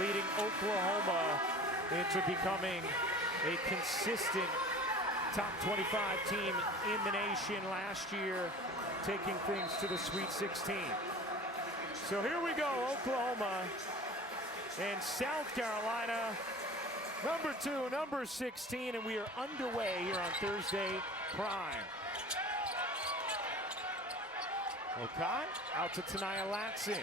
leading Oklahoma into becoming a consistent top 25 team in the nation last year, taking things to the Sweet 16. So here we go, Oklahoma and South Carolina, number 2, number 16, and we are underway here on Thursday Prime. Okot out to Tania Latson.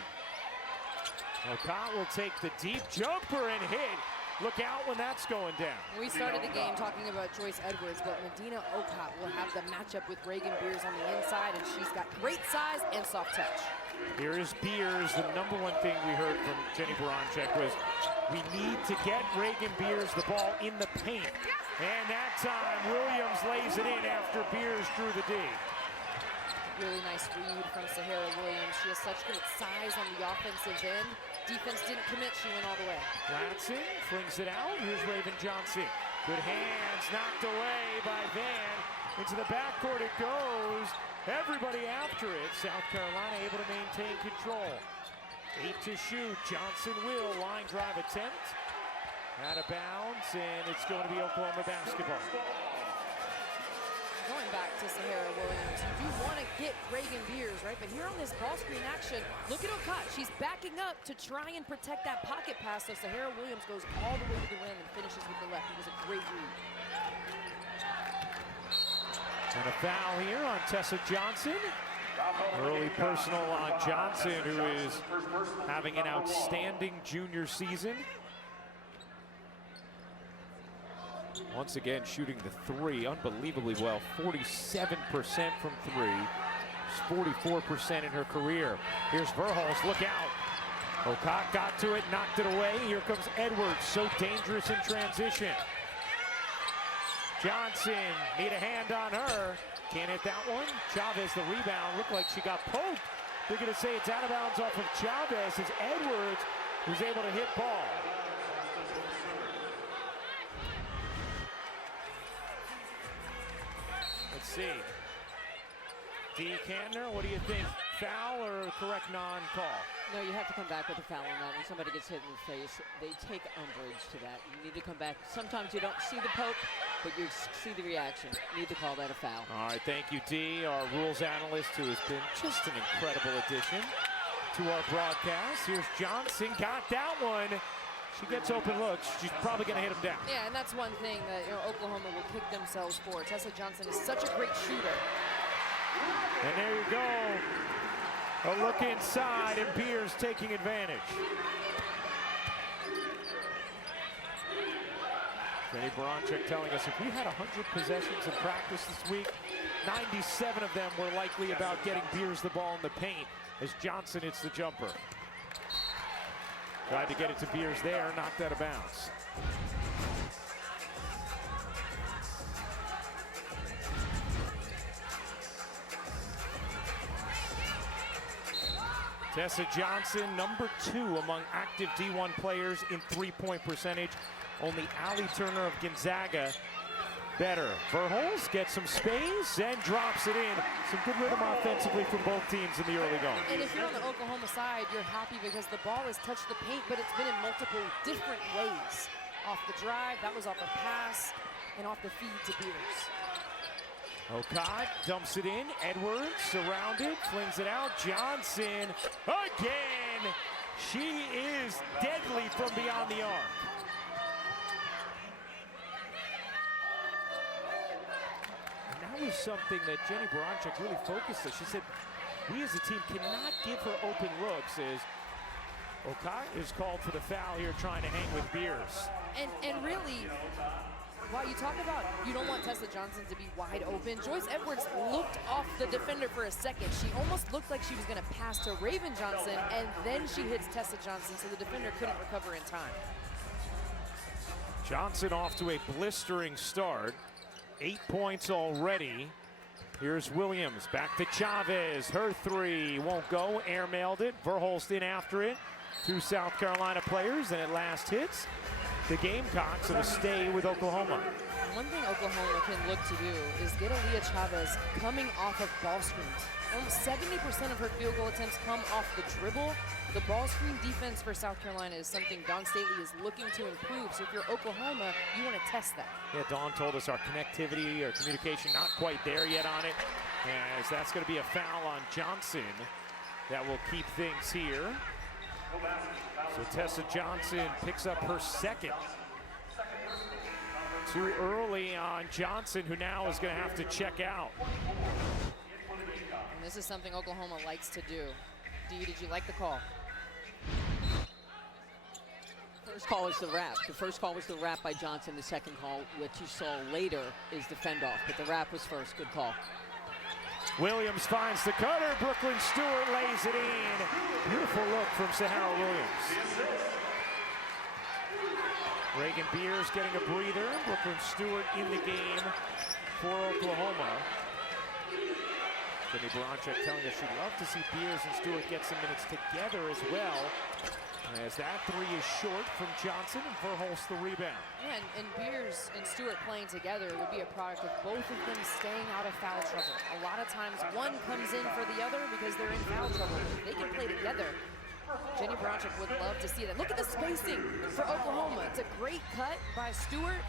Okot will take the deep jumper and hit. Look out when that's going down. We started the game talking about Joyce Edwards, but Medina Okot will have the matchup with Reagan Beers on the inside, and she's got great size and soft touch. Here is Beers. The number one thing we heard from Jenny Baranczyk was we need to get Reagan Beers the ball in the paint. And that time, Williams lays it in after Beers drew the D. Really nice read from Sahara Williams. She has such great size on the offensive end. Defense didn't commit, she went all the way. Latson flings it out. Here's Raven Johnson. Good hands, knocked away by Van. Into the backcourt it goes. Everybody after it. South Carolina able to maintain control. 8 to shoot. Johnson will. Line drive attempt. Out of bounds, and it's going to be Oklahoma basketball. Going back to Sahara Williams, you do want to get Reagan Beers, right? But here on this ball screen action, look at Okot. She's backing up to try and protect that pocket pass, so Sahara Williams goes all the way to the rim and finishes with the left. It was a great read. And a foul here on Tessa Johnson. Early personal on Johnson, who is having an outstanding junior season. Once again, shooting the three unbelievably well. 47% from three. 44% in her career. Here's Verhulst, look out. Okot got to it, knocked it away. Here comes Edwards, so dangerous in transition. Johnson, need a hand on her. Can't hit that one. Chavez, the rebound, looked like she got poked. They're gonna say it's out of bounds off of Chavez as Edwards was able to hit ball. Let's see. D. Kantner, what do you think? Foul or correct non-call? No, you have to come back with a foul on that. When somebody gets hit in the face, they take umbrage to that. You need to come back. Sometimes you don't see the poke, but you see the reaction. You need to call that a foul. All right, thank you, D, our rules analyst, who has been just an incredible addition to our broadcast. Here's Johnson, got that one. She gets open looks. She's probably going to hit him down. Yeah, and that's one thing that Oklahoma will kick themselves for. Tessa Johnson is such a great shooter. And there you go. A look inside, and Beers taking advantage. Jenny Baranczyk telling us if we had 100 possessions in practice this week, 97 of them were likely about getting Beers the ball in the paint as Johnson hits the jumper. Tried to get it to Beers there, knocked out of bounds. Tessa Johnson, number 2 among active D1 players in three-point percentage. Only Allie Turner of Gonzaga better. Verhulst gets some space and drops it in. Some good rhythm offensively from both teams in the early going. And if you're on the Oklahoma side, you're happy because the ball has touched the paint, but it's been in multiple different ways. Off the drive, that was off a pass, and off the feed to Beers. Okot dumps it in. Edwards surrounded, flings it out. Johnson again. She is deadly from beyond the arc. And that was something that Jenny Baranczyk really focused on. She said, we as a team cannot give her open looks as Okot is called for the foul here trying to hang with Beers. And really, while you talk about you don't want Tessa Johnson to be wide open, Joyce Edwards looked off the defender for a second. She almost looked like she was going to pass to Raven Johnson, and then she hits Tessa Johnson, so the defender couldn't recover in time. Johnson off to a blistering start. 8 points already. Here's Williams, back to Chavez. Her three won't go, airmailed it. Verhulst in after it. 2 South Carolina players, and it last hits. the Gamecocks. It'll stay with Oklahoma. One thing Oklahoma can look to do is get Aaliyah Chavez coming off of ball screens. Almost 70% of her field goal attempts come off the dribble. The ball screen defense for South Carolina is something Dawn Staley is looking to improve. So if you're Oklahoma, you want to test that. Yeah, Dawn told us our connectivity, our communication, not quite there yet on it, as that's going to be a foul on Johnson. That will keep things here. So Tessa Johnson picks up her second. Too early on Johnson, who now is going to have to check out. And this is something Oklahoma likes to do. Dee, did you like the call? First call was the wrap. The first call was the wrap by Johnson. The second call, what you saw later, is the fend off. But the wrap was first. Good call. Williams finds the cutter. Brooklyn Stewart lays it in. Beautiful look from Sahara Williams. Reagan Beers getting a breather. Brooklyn Stewart in the game for Oklahoma. Jenny Baranchuk telling us she'd love to see Beers and Stewart get some minutes together as well. As that three is short from Johnson, and Verhulst the rebound. Yeah, and Beers and Stewart playing together would be a product of both of them staying out of foul trouble. A lot of times one comes in for the other because they're in foul trouble. If they can play together, Jenny Baranchuk would love to see that. Look at the spacing for Oklahoma. It's a great cut by Stewart,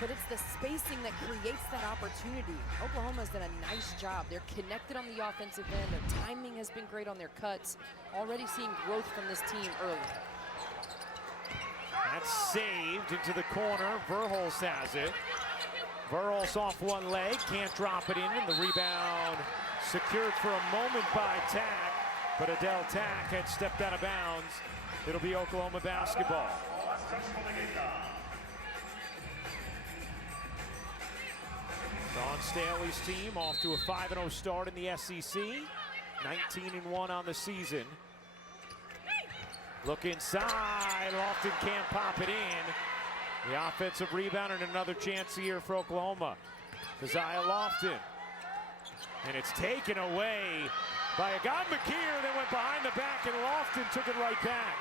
but it's the spacing that creates that opportunity. Oklahoma's done a nice job. They're connected on the offensive end. Their timing has been great on their cuts. Already seeing growth from this team early. That's saved into the corner. Verhulst has it. Verhulst off one leg, can't drop it in, and the rebound secured for a moment by Tack, but Adele Tack had stepped out of bounds. It'll be Oklahoma basketball. Dawn Staley's team off to a 5-0 start in the SEC. 19-1 on the season. Look inside, Lofton can't pop it in. The offensive rebound and another chance here for Oklahoma. Keziah Lofton. And it's taken away by Agad McKeer that went behind the back, and Lofton took it right back.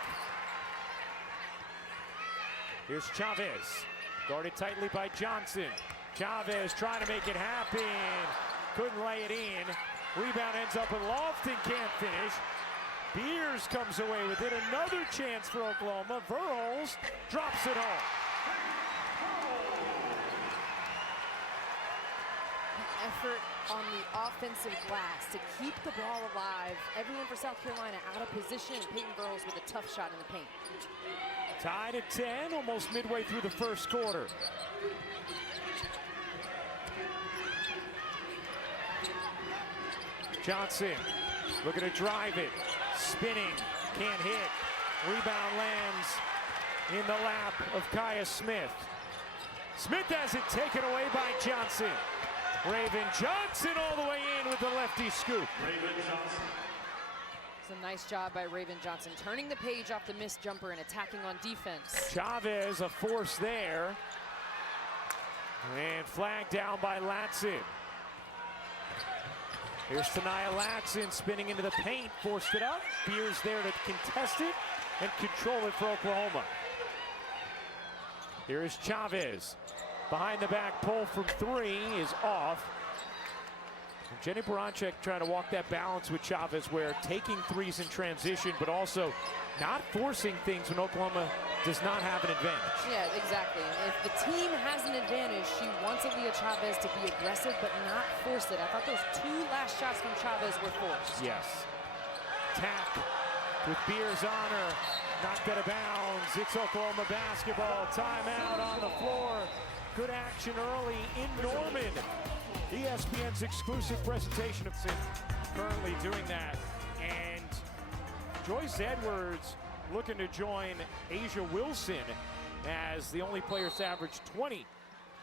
Here's Chavez, guarded tightly by Johnson. Chavez trying to make it happen, couldn't lay it in. Rebound ends up with Lofton, can't finish. Beers comes away with it, another chance for Oklahoma. Verhulst drops it home. Effort on the offensive glass to keep the ball alive. Everyone for South Carolina out of position. Peyton Verhulst with a tough shot in the paint. Tied at 10, almost midway through the first quarter. Johnson looking to drive it, spinning, can't hit. Rebound lands in the lap of Kaya Smith. Smith has it taken away by Johnson. Raven Johnson all the way in with the lefty scoop. It's a nice job by Raven Johnson, turning the page off the missed jumper and attacking on defense. Chavez a force there. And flagged down by Latson. Here's Tanaya Latson spinning into the paint, forced it up. Beers there to contest it and control it for Oklahoma. Here is Chavez. Behind the back pull from three is off. And Jenny Baranchuk trying to walk that balance with Chavez, where taking threes in transition, but also not forcing things when Oklahoma does not have an advantage. Yeah, exactly. If the team has an advantage, she wants Aaliyah Chavez to be aggressive but not force it. I thought those two last shots from Chavez were forced. Yes. Tack with Beers on her. Knocked out of bounds. It's Oklahoma basketball. Timeout on the floor. Good action early in Norman. ESPN's exclusive presentation of currently doing that. And Joyce Edwards looking to join Asia Wilson as the only player to average 20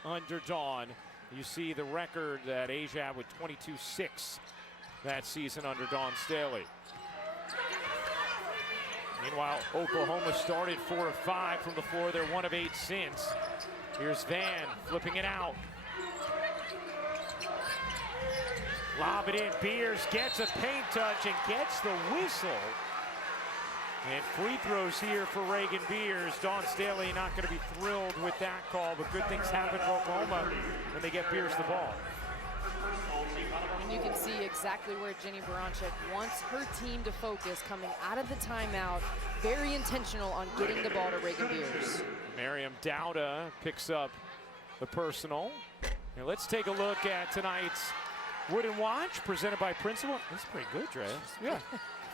under Dawn. You see the record that Asia had with 22-6 that season under Dawn Staley. Meanwhile, Oklahoma started 4 of 5 from the floor. They're 1 of 8 since. Here's Van flipping it out. Lob it in. Beers gets a paint touch and gets the whistle. And free throws here for Reagan Beers. Dawn Staley not going to be thrilled with that call, but good things happen for Oklahoma when they get Beers the ball. And you can see exactly where Jenny Baranczyk wants her team to focus coming out of the timeout. Very intentional on getting the ball to Reagan Beers. Miriam Dowda picks up the personal. And let's take a look at tonight's Wooden Watch presented by Principal. That's pretty good, Dre. Yeah.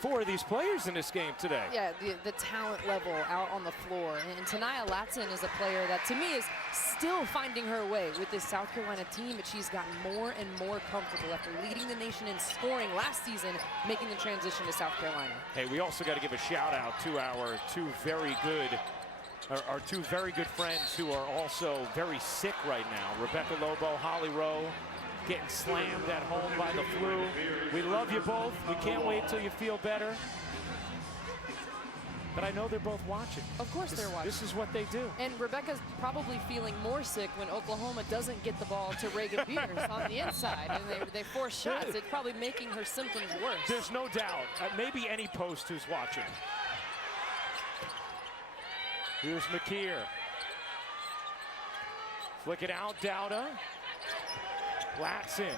4 of these players in this game today. Yeah, the talent level out on the floor. And Tanaya Latson is a player that, to me, is still finding her way with this South Carolina team, but she's gotten more and more comfortable after leading the nation in scoring last season, making the transition to South Carolina. Hey, we also got to give a shout out to our two very good friends who are also very sick right now. Rebecca Lobo, Holly Rowe, getting slammed at home by the flu. We love you both. We can't wait till you feel better. But I know they're both watching. Of course they're watching. This is what they do. And Rebecca's probably feeling more sick when Oklahoma doesn't get the ball to Reagan Beers on the inside. And they force shots. It's probably making her symptoms worse. There's no doubt. Maybe any post who's watching. Here's McKeer. Flick it out, Dowda. Latson,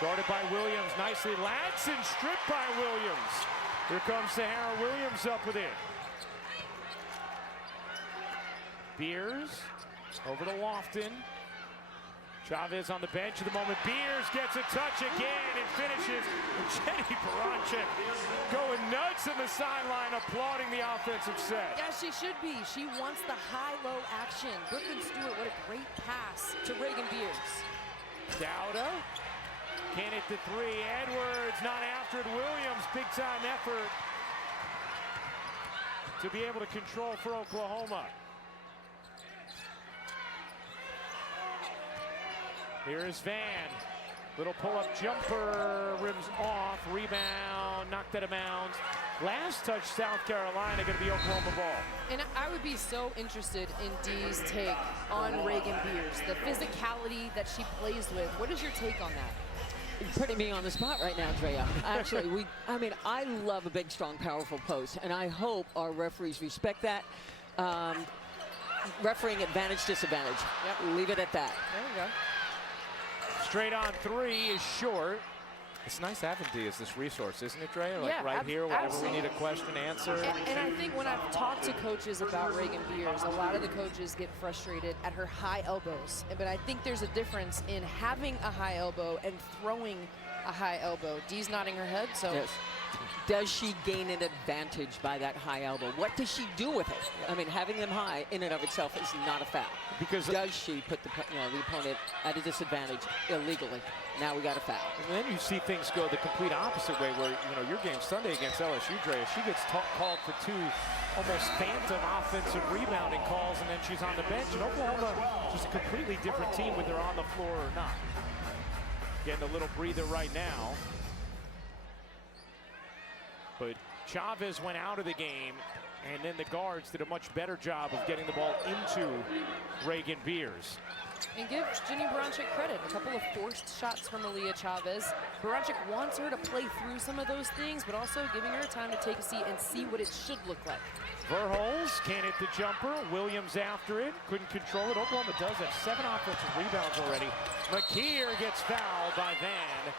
guarded by Williams, nicely. Latson stripped by Williams. Here comes Sahara Williams up with it. Beers over to Lofton. Chavez on the bench at the moment. Beers gets a touch again and finishes. Jenny Baranczyk going nuts on the sideline, applauding the offensive set. Yeah, she should be. She wants the high-low action. Brooklyn Stewart, what a great pass to Reagan Beers. Dowda can't hit the 3. Edwards not after it. Williams, big time effort to be able to control for Oklahoma. Here's Van. Little pull-up jumper, rims off, rebound, knocked out of bounds. Last touch, South Carolina, going to be Oklahoma ball. And I would be so interested in Dee's take on Reagan Beers, the physicality that she plays with. What is your take on that? You're putting me on the spot right now, Drea. Actually, I love a big, strong, powerful post, and I hope our referees respect that. Refereeing advantage, disadvantage. Yep. Leave it at that. There we go. Straight on 3 is short. It's nice having D as this resource, isn't it, Dre? Like right here, whenever we need a question answered. And I think when I've talked to coaches about Reagan Beers, a lot of the coaches get frustrated at her high elbows. But I think there's a difference in having a high elbow and throwing a high elbow. Dee's nodding her head, so. Yes. Does she gain an advantage by that high elbow? What does she do with it? I mean, having them high in and of itself is not a foul. Because does she put the opponent at a disadvantage illegally? Now we got a foul. And then you see things go the complete opposite way, where your game Sunday against LSU, Dre, she gets called for 2 almost phantom offensive rebounding calls, and then she's on the bench. And Oklahoma just a completely different team whether they're on the floor or not. Getting a little breather right now. But Chavez went out of the game, and then the guards did a much better job of getting the ball into Reagan Beers. And give Jenny Baranczyk credit. A couple of forced shots from Aaliyah Chavez. Baranczyk wants her to play through some of those things, but also giving her time to take a seat and see what it should look like. Verholz can't hit the jumper. Williams after it. Couldn't control it. Oklahoma does have 7 offensive rebounds already. McKeer gets fouled by Van.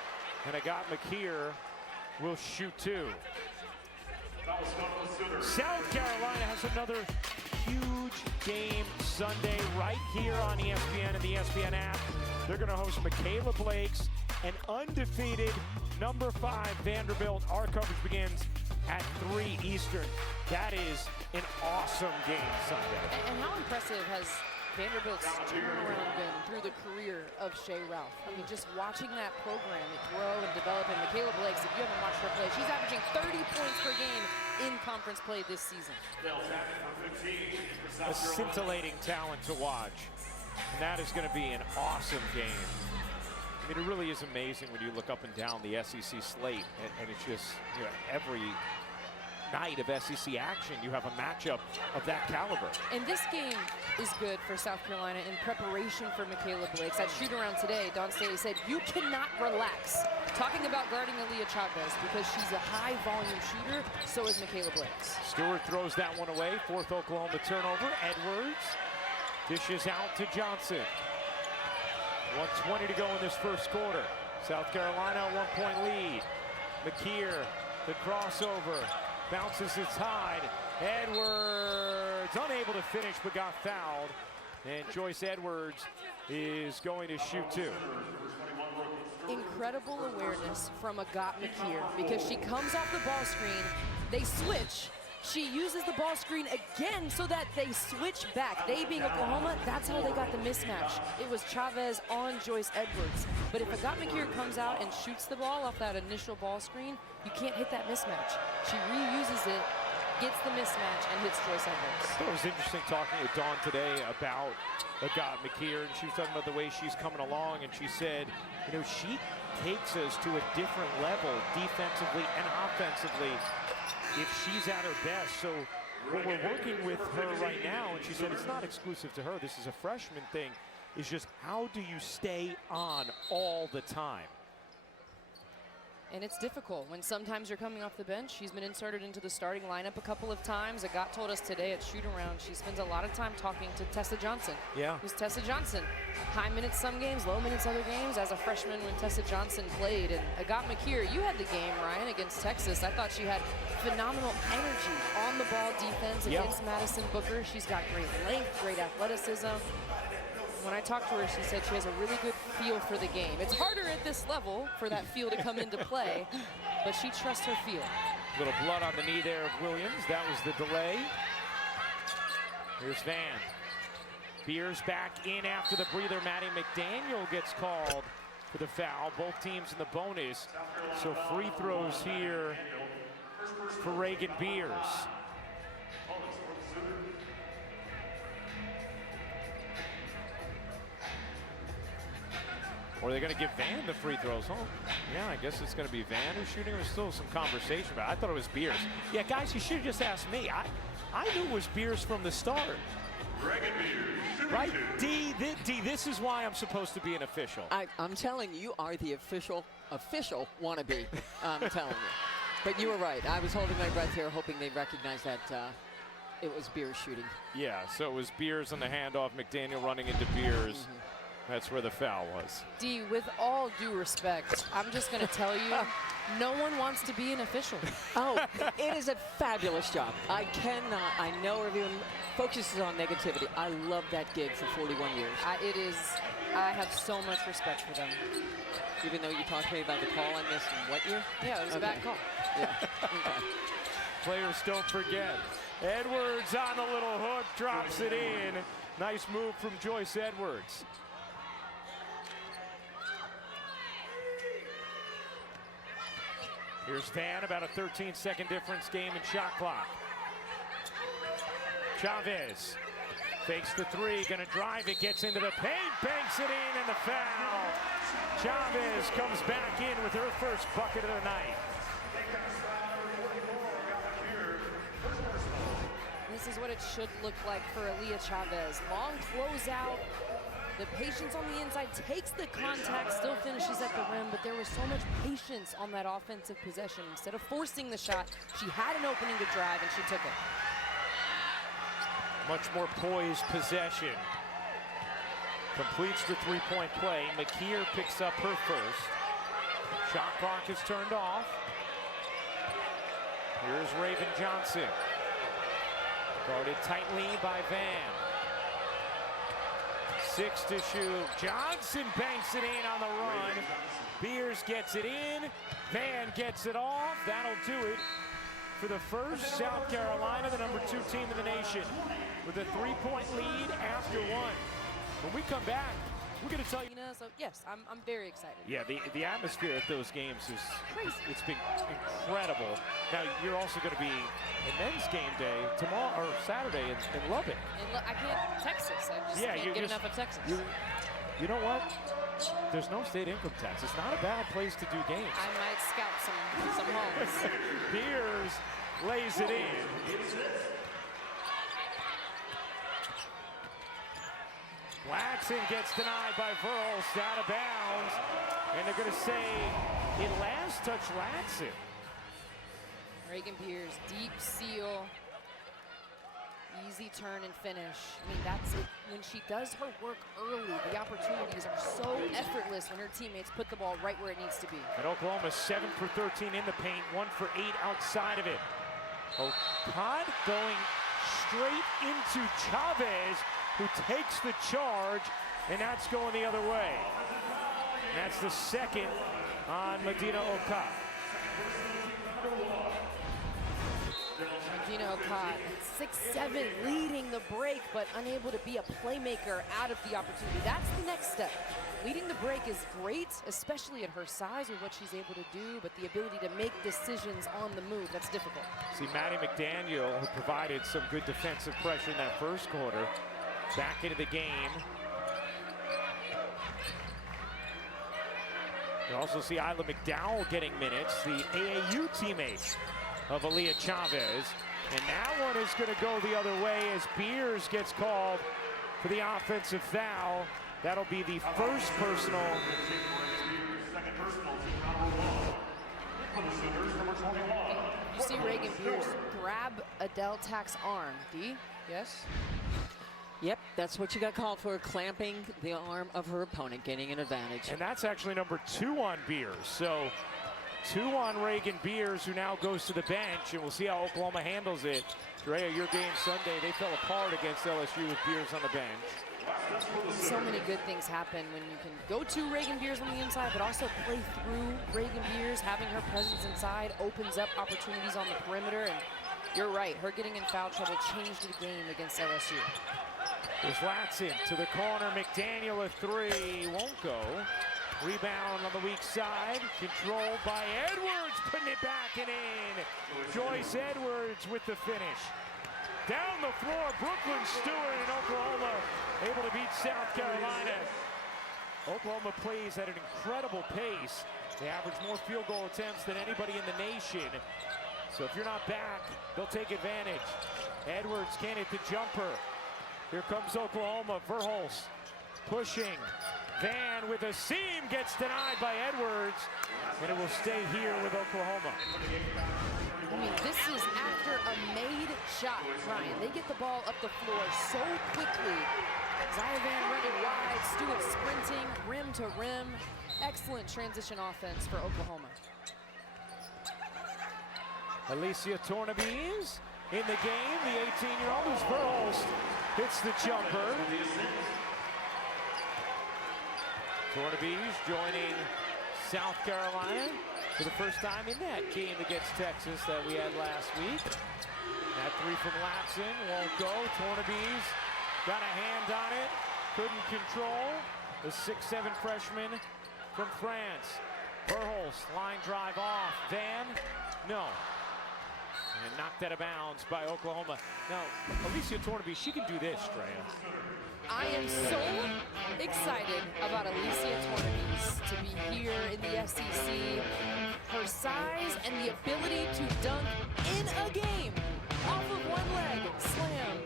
And I got McKeer will shoot 2. South Carolina has another huge game Sunday right here on ESPN and the ESPN app. They're going to host Michaela Blake's an undefeated number 5 Vanderbilt. Our coverage begins at 3 Eastern. That is an awesome game Sunday. And how impressive has Vanderbilt's turnaround been through the career of Shea Ralph? I mean, just watching that program grow and develop. And Michaela Blake's, if you haven't watched her play, she's averaging 30 points per game in conference play this season. A scintillating talent to watch. And that is going to be an awesome game. I mean, it really is amazing when you look up and down the SEC slate, and it's just, every night of SEC action, you have a matchup of that caliber. And this game is good for South Carolina in preparation for Michaela Blakes. At shoot-around today, Dawn Staley said, you cannot relax. Talking about guarding Aaliyah Chavez because she's a high-volume shooter, so is Michaela Blakes. Stewart throws that one away. Fourth Oklahoma turnover. Edwards dishes out to Johnson. 1:20 to go in this first quarter. South Carolina, 1-point lead. McKeer, the crossover, bounces its hide. Edwards unable to finish but got fouled. And Joyce Edwards is going to shoot two. Incredible awareness from Agat McKeer because she comes off the ball screen, they switch, she uses the ball screen again so that they switch back. They being Oklahoma, that's how they got the mismatch. It was Chavez on Joyce Edwards. But if Agat McKeer comes out and shoots the ball off that initial ball screen, you can't hit that mismatch. She reuses it, gets the mismatch, and hits Joyce Edwards. It was interesting talking with Dawn today about Agat McKeer, and she was talking about the way she's coming along, and she said, you know, she takes us to a different level defensively and offensively if she's at her best. So what we're working with her right now, and she said it's not exclusive to her, this is a freshman thing, is just how do you stay on all the time? And it's difficult when sometimes you're coming off the bench. She's been inserted into the starting lineup a couple of times. Agat told us today at shoot-around she spends a lot of time talking to Tessa Johnson. Yeah. Who's Tessa Johnson? High minutes some games, low minutes other games. As a freshman when Tessa Johnson played. And Agat McKeer, you had the game, Ryan, against Texas. I thought she had phenomenal energy on the ball defense against Madison Booker. She's got great length, great athleticism. When I talked to her, she said she has a really good feel for the game. It's harder at this level for that feel to come into play, but she trusts her feel. Little blood on the knee there of Williams. That was the delay. Here's Van. Beers back in after the breather. Maddie McDaniel gets called for the foul. Both teams in the bonus. So free throws here for Reagan Beers. Or are they going to give Van the free throws? Oh, yeah, I guess it's going to be Van who's shooting. There's still some conversation, but I thought it was Beers. Yeah, guys, you should have just asked me. I knew it was Beers from the start. Right? D, this is why I'm supposed to be an official. I'm telling you, you are the official wannabe. I'm telling you. But you were right. I was holding my breath here, hoping they recognize that it was Beers shooting. Yeah, so it was Beers on the handoff. McDaniel running into Beers. That's where the foul was. D, with all due respect, I'm just going to tell you, no one wants to be an official. Oh, it is a fabulous job. I know everyone focuses on negativity. I love that gig for 41 years. I have so much respect for them. Even though you talked to me about the call on this in what year? Yeah, it was a bad call. Yeah. Okay. Players don't forget. Edwards on the little hook, drops it in. Nice move from Joyce Edwards. Here's Van, about a 13-second difference game in shot clock. Chavez fakes the three, gonna drive it, gets into the paint, banks it in, and the foul. Chavez comes back in with her first bucket of the night. This is what it should look like for Aaliyah Chavez. Long closeout. The patience on the inside takes the contact, still finishes at the rim, but there was so much patience on that offensive possession. Instead of forcing the shot, she had an opening to drive, and she took it. Much more poised possession. Completes the three-point play. McKeer picks up her first. Shot clock is turned off. Here's Raven Johnson. Guarded tightly by Van. 6 to shoot. Johnson banks it in on the run. Beers gets it in. Van gets it off. That'll do it for the first. South Carolina, the number 2 team in the nation, with a 3-point lead after one. When we come back, we're going to tell you. So yes, I'm very excited. Yeah, the atmosphere at those games is crazy. It's been incredible. Now you're also going to be in men's game day tomorrow or Saturday in Lubbock. I can't Texas. I just can't get enough of Texas. You know what? There's no state income tax. It's not a bad place to do games. I might scout some homes. Beers lays it in. Latson gets denied by Verhulst, out of bounds. And they're going to say it last touch Latson. Reagan Beers, deep seal. Easy turn and finish. I mean, that's it. When she does her work early, the opportunities are so effortless when her teammates put the ball right where it needs to be. And Oklahoma 7 for 13 in the paint, 1 for 8 outside of it. Okad going straight into Chavez, who takes the charge, and that's going the other way. And that's the second on Medina Okad. Medina Okad, 6'7", leading the break, but unable to be a playmaker out of the opportunity. That's the next step. Leading the break is great, especially at her size with what she's able to do, but the ability to make decisions on the move, that's difficult. See, Maddie McDaniel, who provided some good defensive pressure in that first quarter, back into the game. You also see Isla McDowell getting minutes, the AAU teammate of Aaliyah Chavez. And that one is going to go the other way as Beers gets called for the offensive foul. That'll be the first personal. You see Reagan Beers grab Adele Tack's arm. D, yes? Yep, that's what you got called for, clamping the arm of her opponent, gaining an advantage. And that's actually number 2 on Beers. So 2 on Reagan Beers, who now goes to the bench, and we'll see how Oklahoma handles it. Drea, your game Sunday, they fell apart against LSU with Beers on the bench. So many good things happen when you can go to Reagan Beers on the inside, but also play through Reagan Beers. Having her presence inside opens up opportunities on the perimeter, and you're right, her getting in foul trouble changed the game against LSU. There's Latson to the corner. McDaniel a 3, won't go. Rebound on the weak side, controlled by Edwards, putting it back and in. Joyce Edwards with the finish. Down the floor, Brooklyn Stewart in Oklahoma, able to beat South Carolina. Oklahoma plays at an incredible pace. They average more field goal attempts than anybody in the nation. So if you're not back, they'll take advantage. Edwards can't hit the jumper. Here comes Oklahoma, Verhulst pushing. Van with a seam, gets denied by Edwards, and it will stay here with Oklahoma. I mean, this is after a made shot, Ryan. They get the ball up the floor so quickly. Zaya Van running wide, Stewart sprinting, rim to rim. Excellent transition offense for Oklahoma. Alicia Tornabez in the game, the 18-year-old who's Verhulst hits the jumper. Tornabez joining South Carolina for the first time in that game against Texas that we had last week. That 3 from Latson won't go. Tornabez got a hand on it, couldn't control. The 6'7" freshman from France. Verhulst, line drive off. Van, no. And knocked out of bounds by Oklahoma. Now, Alicia Tornabez, she can do this, Drea. I am so excited about Alicia Tornabez to be here in the SEC. Her size and the ability to dunk in a game off of one leg, slam.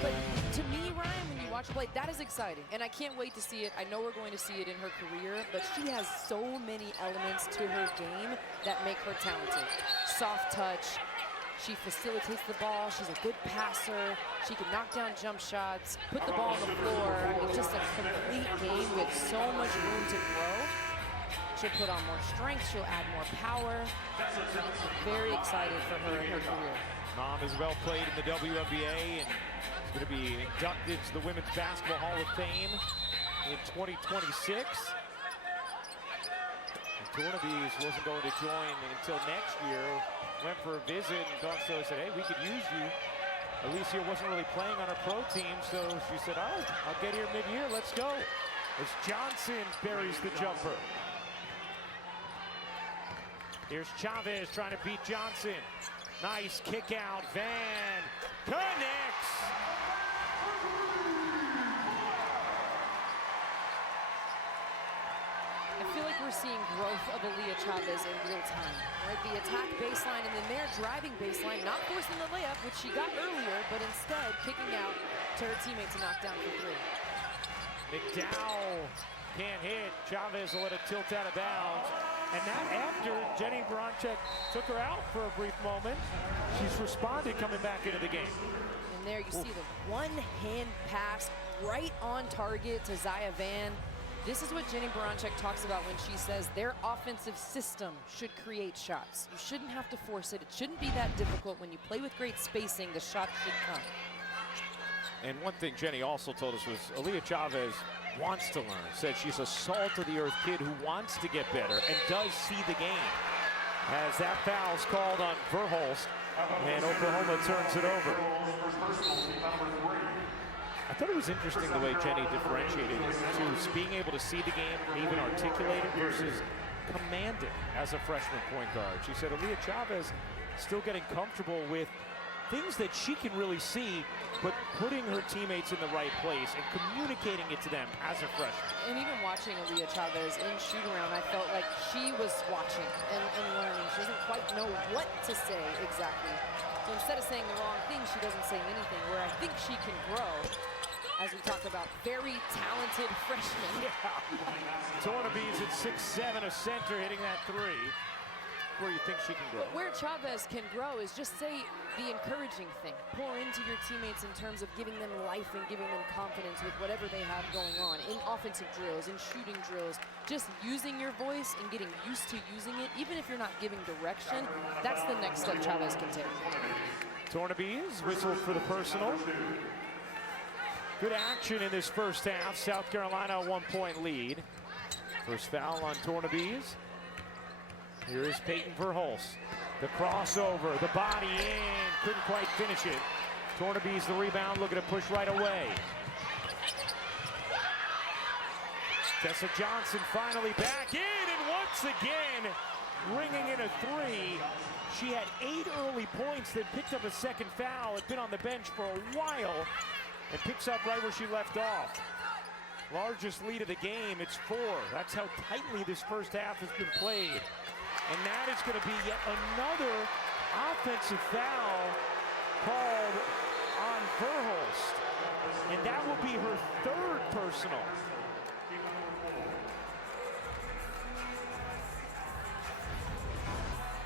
But to me, Ryan, when you watch her play, that is exciting. And I can't wait to see it. I know we're going to see it in her career, but she has so many elements to her game that make her talented. Soft touch. She facilitates the ball. She's a good passer. She can knock down jump shots, put the ball on the floor. I mean, just a complete game with so much room to grow. She'll put on more strength. She'll add more power. Very excited for her in her career. Mom has well played in the WNBA and is going to be inducted to the Women's Basketball Hall of Fame in 2026. And Tornabez wasn't going to join until next year. Went for a visit, and Dawn Siller said, hey, we could use you. Alicia wasn't really playing on her pro team, so she said, oh, I'll get here mid-year, let's go. As Johnson buries the jumper. Here's Chavez trying to beat Johnson. Nice kick out, Van connects. I feel like we're seeing growth of Aaliyah Aaliyah Chavez in real time, right? The attack baseline and then their driving baseline, not forcing the layup, which she got earlier, but instead kicking out to her teammate to knock down for three. McDowell can't hit. Chavez will let it tilt out of bounds. And that after Jenny Baranczyk took her out for a brief moment. She's responded coming back into the game. And there you see the one-hand pass right on target to Zaya Van. This is what Jenny Baranczyk talks about when she says their offensive system should create shots. You shouldn't have to force it. It shouldn't be that difficult. When you play with great spacing, the shot should come. And one thing Jenny also told us was Aaliyah Chavez wants to learn. Said she's a salt-of-the-earth kid who wants to get better and does see the game. As that foul's called on Verhulst, and Oklahoma turns it over. I thought it was interesting the way Jenny differentiated to being able to see the game and even articulate it versus command it as a freshman point guard. She said Aaliyah Chavez still getting comfortable with things that she can really see, but putting her teammates in the right place and communicating it to them as a freshman. And even watching Aaliyah Chavez in shoot-around, I felt like she was watching and learning. She doesn't quite know what to say exactly. So instead of saying the wrong thing, she doesn't say anything, where I think she can grow. As we talked about, very talented freshman. Yeah. Tornabees at 6'7", a center, hitting that three. Where you think she can grow. But where Chavez can grow is just say the encouraging thing. Pour into your teammates in terms of giving them life and giving them confidence with whatever they have going on in offensive drills, in shooting drills. Just using your voice and getting used to using it, even if you're not giving direction. That's the next step Chavez can take. Tornabees whistled for the personal. Good action in this first half. South Carolina a 1-point lead. First foul on Tornabees. Here is Peyton Verhulst. The crossover, the body in, couldn't quite finish it. Tornabees the rebound, looking to push right away. Tessa Johnson finally back in, and once again, ringing in a three. She had 8 early points, then picked up a second foul, had been on the bench for a while, and picks up right where she left off. Largest lead of the game, it's 4. That's how tightly this first half has been played. And that is going to be yet another offensive foul called on Verhulst. And that will be her 3rd personal.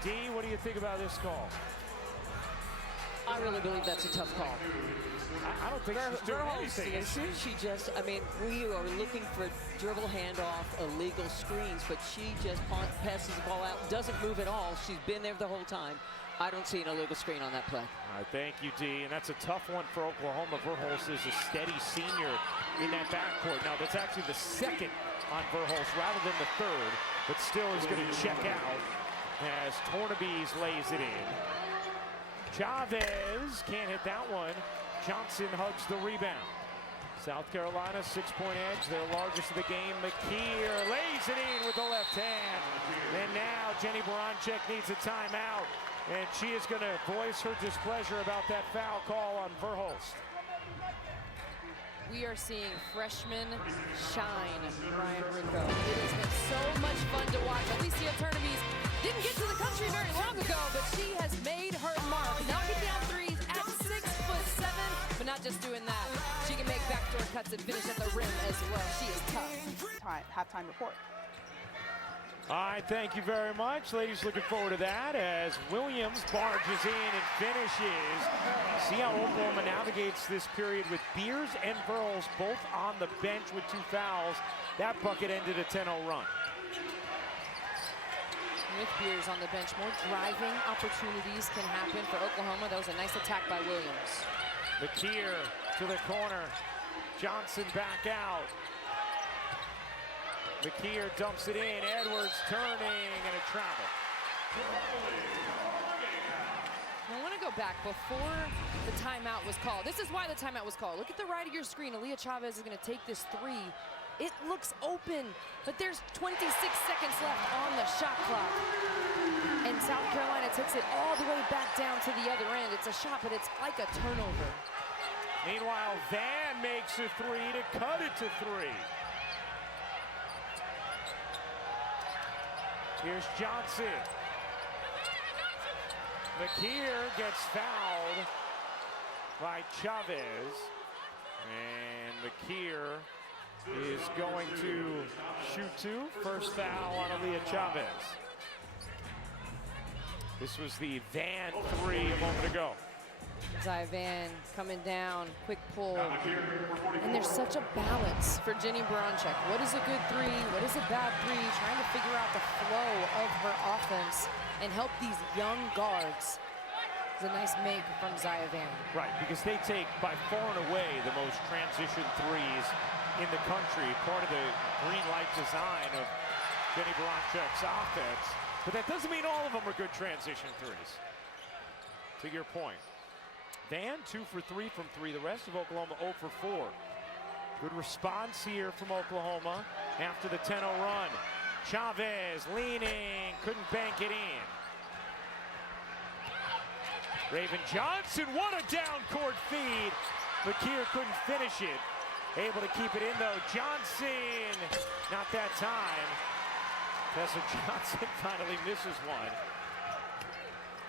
D, what do you think about this call? I really believe that's a tough call. I don't think she's doing anything, is she? She just, I mean, we are looking for dribble handoff, illegal screens, but she just passes the ball out, doesn't move at all. She's been there the whole time. I don't see an illegal screen on that play. All right, thank you, D. And that's a tough one for Oklahoma. Verhulst is a steady senior in that backcourt. Now, that's actually the 2nd on Verhulst rather than the 3rd, but still is going to check out as Tornabees lays it in. Chavez can't hit that one. Johnson hugs the rebound. South Carolina, 6-point edge, their largest of the game. McKeer lays it in with the left hand. And now Jenny Baranczyk needs a timeout. And she is going to voice her displeasure about that foul call on Verhulst. We are seeing freshmen shine, Ryan Rico. It has been so much fun to watch. Alicia Tornabees didn't get to the country very long ago, but she has made her mark. Knocking down threes at 6'7", but not just doing that. She can make backdoor cuts and finish at the rim as well. She is tough. Halftime report. All right, thank you very much. Ladies, looking forward to that as Williams barges in and finishes. See how Oklahoma navigates this period with Beers and Verhulst both on the bench with 2 fouls. That bucket ended a 10-0 run. With Beers on the bench, more driving opportunities can happen for Oklahoma. That was a nice attack by Williams. McKeer to the corner. Johnson back out. McKeer dumps it in. Edwards turning and a travel. I want to go back before the timeout was called. This is why the timeout was called. Look at the right of your screen. Aaliyah Chavez is going to take this 3. It looks open, but there's 26 seconds left on the shot clock. And South Carolina takes it all the way back down to the other end. It's a shot, but it's like a turnover. Meanwhile, Van makes a 3 to cut it to 3. Here's Johnson. McKeer gets fouled by Chavez. And McKeer is going to shoot two. First foul on Aaliyah Chavez. This was the Van three a moment ago. Zia Van coming down, quick pull. And there's such a balance for Jenny Baranczyk. What is a good three? What is a bad three? Trying to figure out the flow of her offense and help these young guards. It's a nice make from Zia Van. Right, because they take by far and away the most transition threes in the country. Part of the green light design of Jenny Baranczyk's offense. But that doesn't mean all of them are good transition threes. To your point. Van 2 for 3 from 3. The rest of Oklahoma 0 for 4. Good response here from Oklahoma after the 10-0 run. Chavez leaning, couldn't bank it in. Raven Johnson, what a down court feed. McKeer couldn't finish it. Able to keep it in though. Johnson, not that time. Tessa Johnson finally misses one.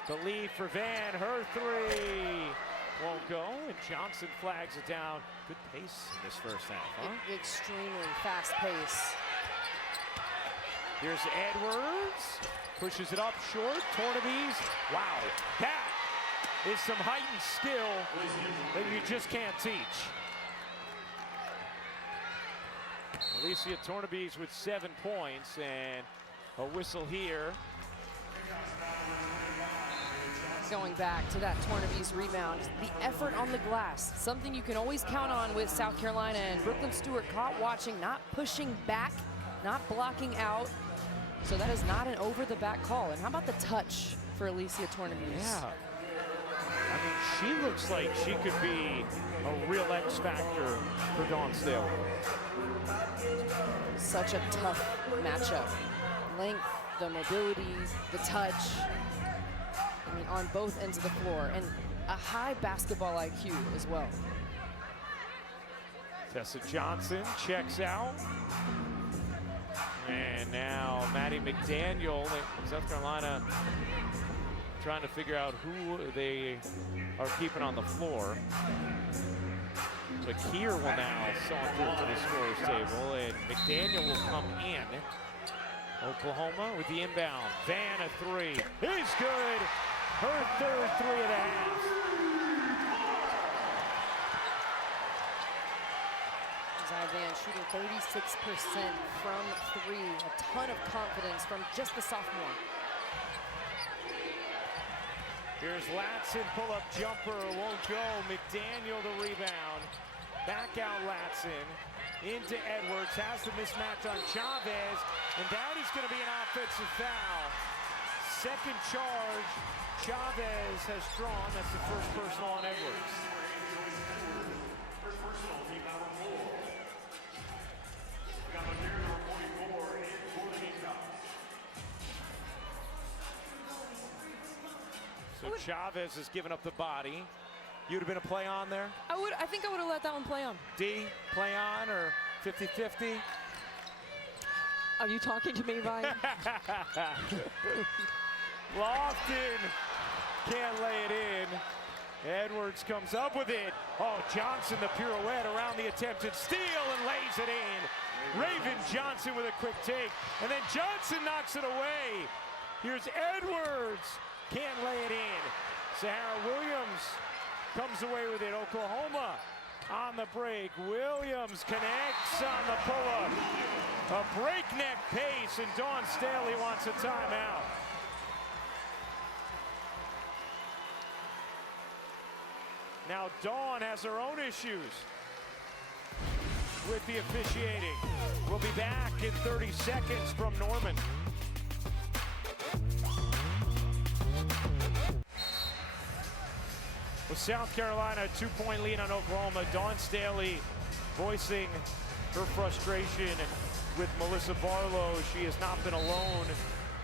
The lead for Van, her three won't go, and Johnson flags it down. Good pace in this first half, huh? Extremely fast pace. Here's Edwards, pushes it up short, Tornabes. Wow, that is some heightened skill that you just can't teach. Alicia Tornabes with 7 points, and a whistle here. Going back to that Tornabes rebound, the effort on the glass, something you can always count on with South Carolina, and Brooklyn Stewart caught watching, not pushing back, not blocking out. So that is not an over-the-back call. And how about the touch for Alicia Tornabes? Yeah. I mean, she looks like she could be a real X factor for Dawn Staley. Such a tough matchup. Length, the mobility, the touch. I mean, on both ends of the floor, and a high basketball IQ as well. Tessa Johnson checks out. And now Maddie McDaniel, South Carolina, trying to figure out who they are keeping on the floor. McKeer will now saunter to the scorer's table, and McDaniel will come in. Oklahoma with the inbound. Van a three is good. Her third 3 of the half. Zia Van shooting 36% from 3. A ton of confidence from just the sophomore. Here's Latson, pull-up jumper, won't go. McDaniel the rebound. Back out Latson. Into Edwards, has the mismatch on Chavez, and that is going to be an offensive foul. Second charge, Chavez has drawn. That's the first personal on Edwards. So Chavez has given up the body. You'd have been a play on there? I think I would have let that one play on. D, play on, or 50-50? Are you talking to me, Ryan? Lofton can't lay it in. Edwards comes up with it. Oh, Johnson, the pirouette around the attempted steal and lays it in. Raven Johnson with a quick take. And then Johnson knocks it away. Here's Edwards. Can't lay it in. Sahara Williams comes away with it. Oklahoma on the break. Williams connects on the pull-up. A breakneck pace, and Dawn Staley wants a timeout. Now Dawn has her own issues with the officiating. We'll be back in 30 seconds from Norman. With South Carolina, a 2-point lead on Oklahoma. Dawn Staley voicing her frustration with Melissa Barlow. She has not been alone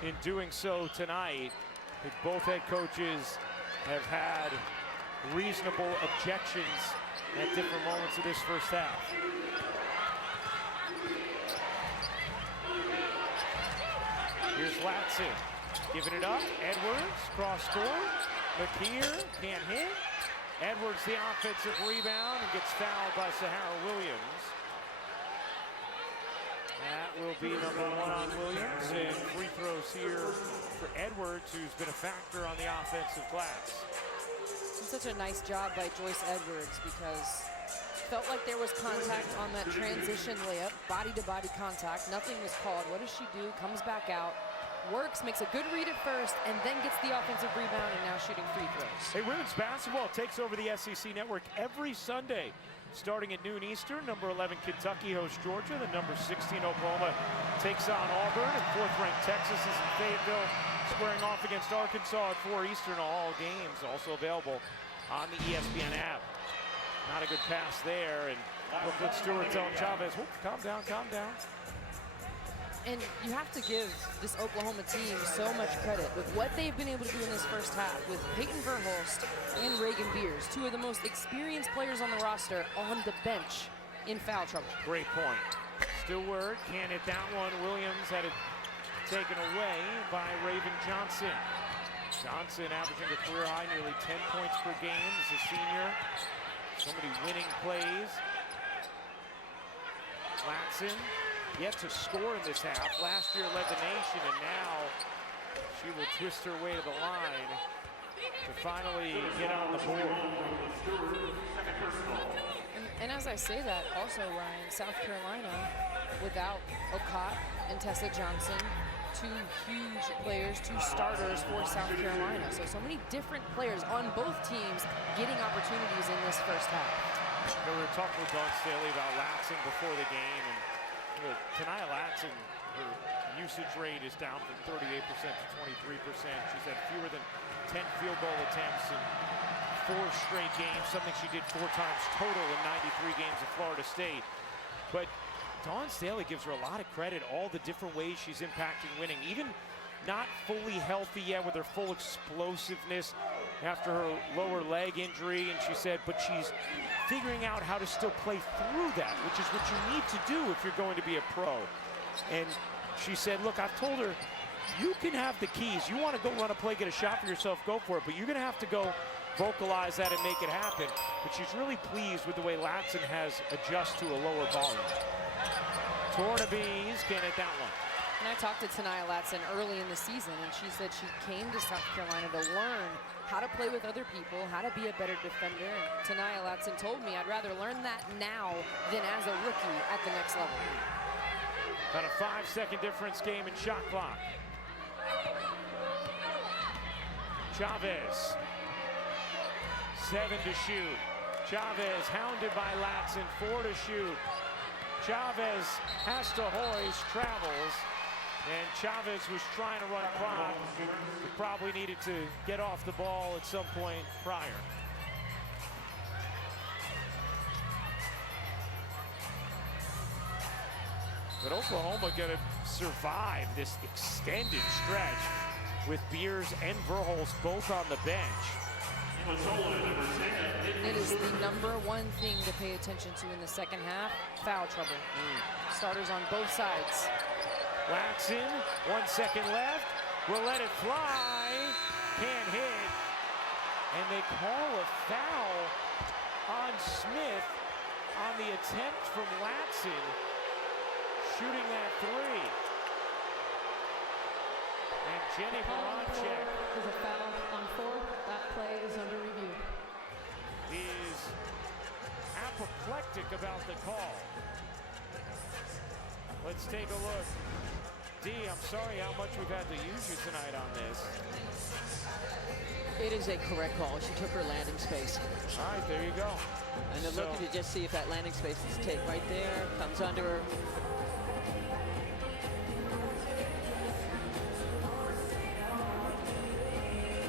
in doing so tonight. I think both head coaches have had reasonable objections at different moments of this first half. Here's Latson giving it up. Edwards, cross court. McKeer can't hit. Edwards the offensive rebound and gets fouled by Sahara Williams. That will be number 1 on Williams, and free throws here for Edwards, who's been a factor on the offensive glass. And such a nice job by Joyce Edwards, because felt like there was contact on that transition layup, body-to-body contact. Nothing was called. What does she do? Comes back out, works, makes a good read at first, and then gets the offensive rebound, and now shooting free throws. Hey, women's basketball takes over the SEC network every Sunday, starting at noon Eastern. Number 11 Kentucky hosts Georgia. The number 16 Oklahoma takes on Auburn, and 4th-ranked Texas is in Fayetteville, squaring off against Arkansas at 4 Eastern. All games also available on the ESPN app. Not a good pass there, and Brooklyn Stewart telling Chavez, "Whoop, calm down, calm down." And you have to give this Oklahoma team so much credit with what they've been able to do in this first half with Peyton Verhulst and Reagan Beers, 2 of the most experienced players on the roster, on the bench in foul trouble. Great point. Stewart can't hit that one. Williams had it taken away by Raven Johnson. Johnson averaging a career high, nearly 10 points per game as a senior. So many winning plays. Latson yet to score in this half. Last year led the nation, and now she will twist her way to the line to finally get on the board. And as I say that, also, Ryan, South Carolina, without Okot and Tessa Johnson, 2 huge players, 2 starters for South Carolina. So many different players on both teams getting opportunities in this first half. We were talking with Dawn Staley about Latson before the game, and Tania Latson, her usage rate is down from 38% to 23%. She's had fewer than 10 field goal attempts in 4 straight games, something she did 4 times total in 93 games at Florida State. But Dawn Staley gives her a lot of credit, all the different ways she's impacting winning, even not fully healthy yet with her full explosiveness after her lower leg injury. And she said, but she's figuring out how to still play through that, which is what you need to do if you're going to be a pro. And she said, look, I've told her, you can have the keys. You want to go run a play, get a shot for yourself, go for it. But you're going to have to go vocalize that and make it happen. But she's really pleased with the way Latson has adjusted to a lower volume. Tornabees can't hit that one. And I talked to Tania Latson early in the season, and she said she came to South Carolina to learn how to play with other people, how to be a better defender. And Tania Latson told me, I'd rather learn that now than as a rookie at the next level. About a 5-second difference game in shot clock. Chavez, 7 to shoot. Chavez hounded by Latson, 4 to shoot. Chavez has to hoist, travels, and Chavez was trying to run clock. He probably needed to get off the ball at some point prior. But Oklahoma gonna survive this extended stretch with Beers and Verhulst both on the bench. It is the #1 thing to pay attention to in the second half, foul trouble. Starters on both sides. Latson, 1 second left, will let it fly, can't hit, and they call a foul on Smith on the attempt from Latson, shooting that 3. And Jenny Baranchek is a foul on 4th. That play is under review. is apoplectic about the call. Let's take a look. D, I'm sorry how much we've had to use you tonight on this. It is a correct call. She took her landing space. All right, there you go. And they're looking to just see if that landing space is take right there, comes under her.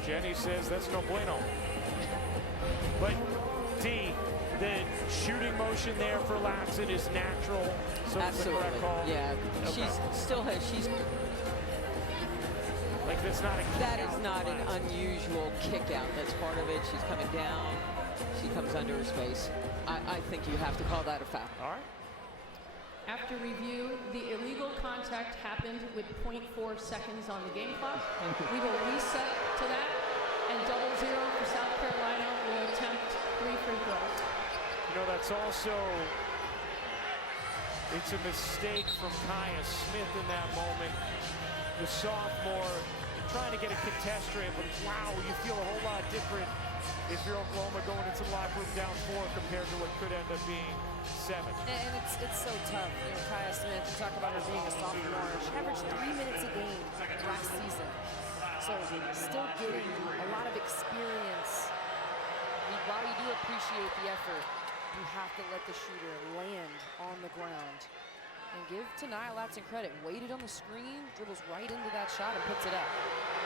Jenny says that's no bueno. But D, the shooting motion there for Latson is natural, so it's the correct call. Yeah, Okay. she's still has, she's, like that's not a kick that out is for not an Latson. unusual kick out. That's part of it. She's coming down. She comes under her space. I think you have to call that a foul. All right. After review, the illegal contact happened with 0.4 seconds on the game clock. We will reset to that, and 0-0 for South Carolina will attempt 3 free throws. You know, that's also, it's a mistake from Kaya Smith in that moment. The sophomore trying to get a contest rate, but wow, you feel a whole lot different if you're Oklahoma going into the locker room down 4 compared to what could end up being 7. And it's so tough. You know, Kaya Smith, you talk about her being a sophomore. She averaged 3 minutes a game last season. So still getting a lot of experience. I mean, while you do appreciate the effort, you have to let the shooter land on the ground. And give Tenaya Latson credit. Waited on the screen, dribbles right into that shot and puts it up.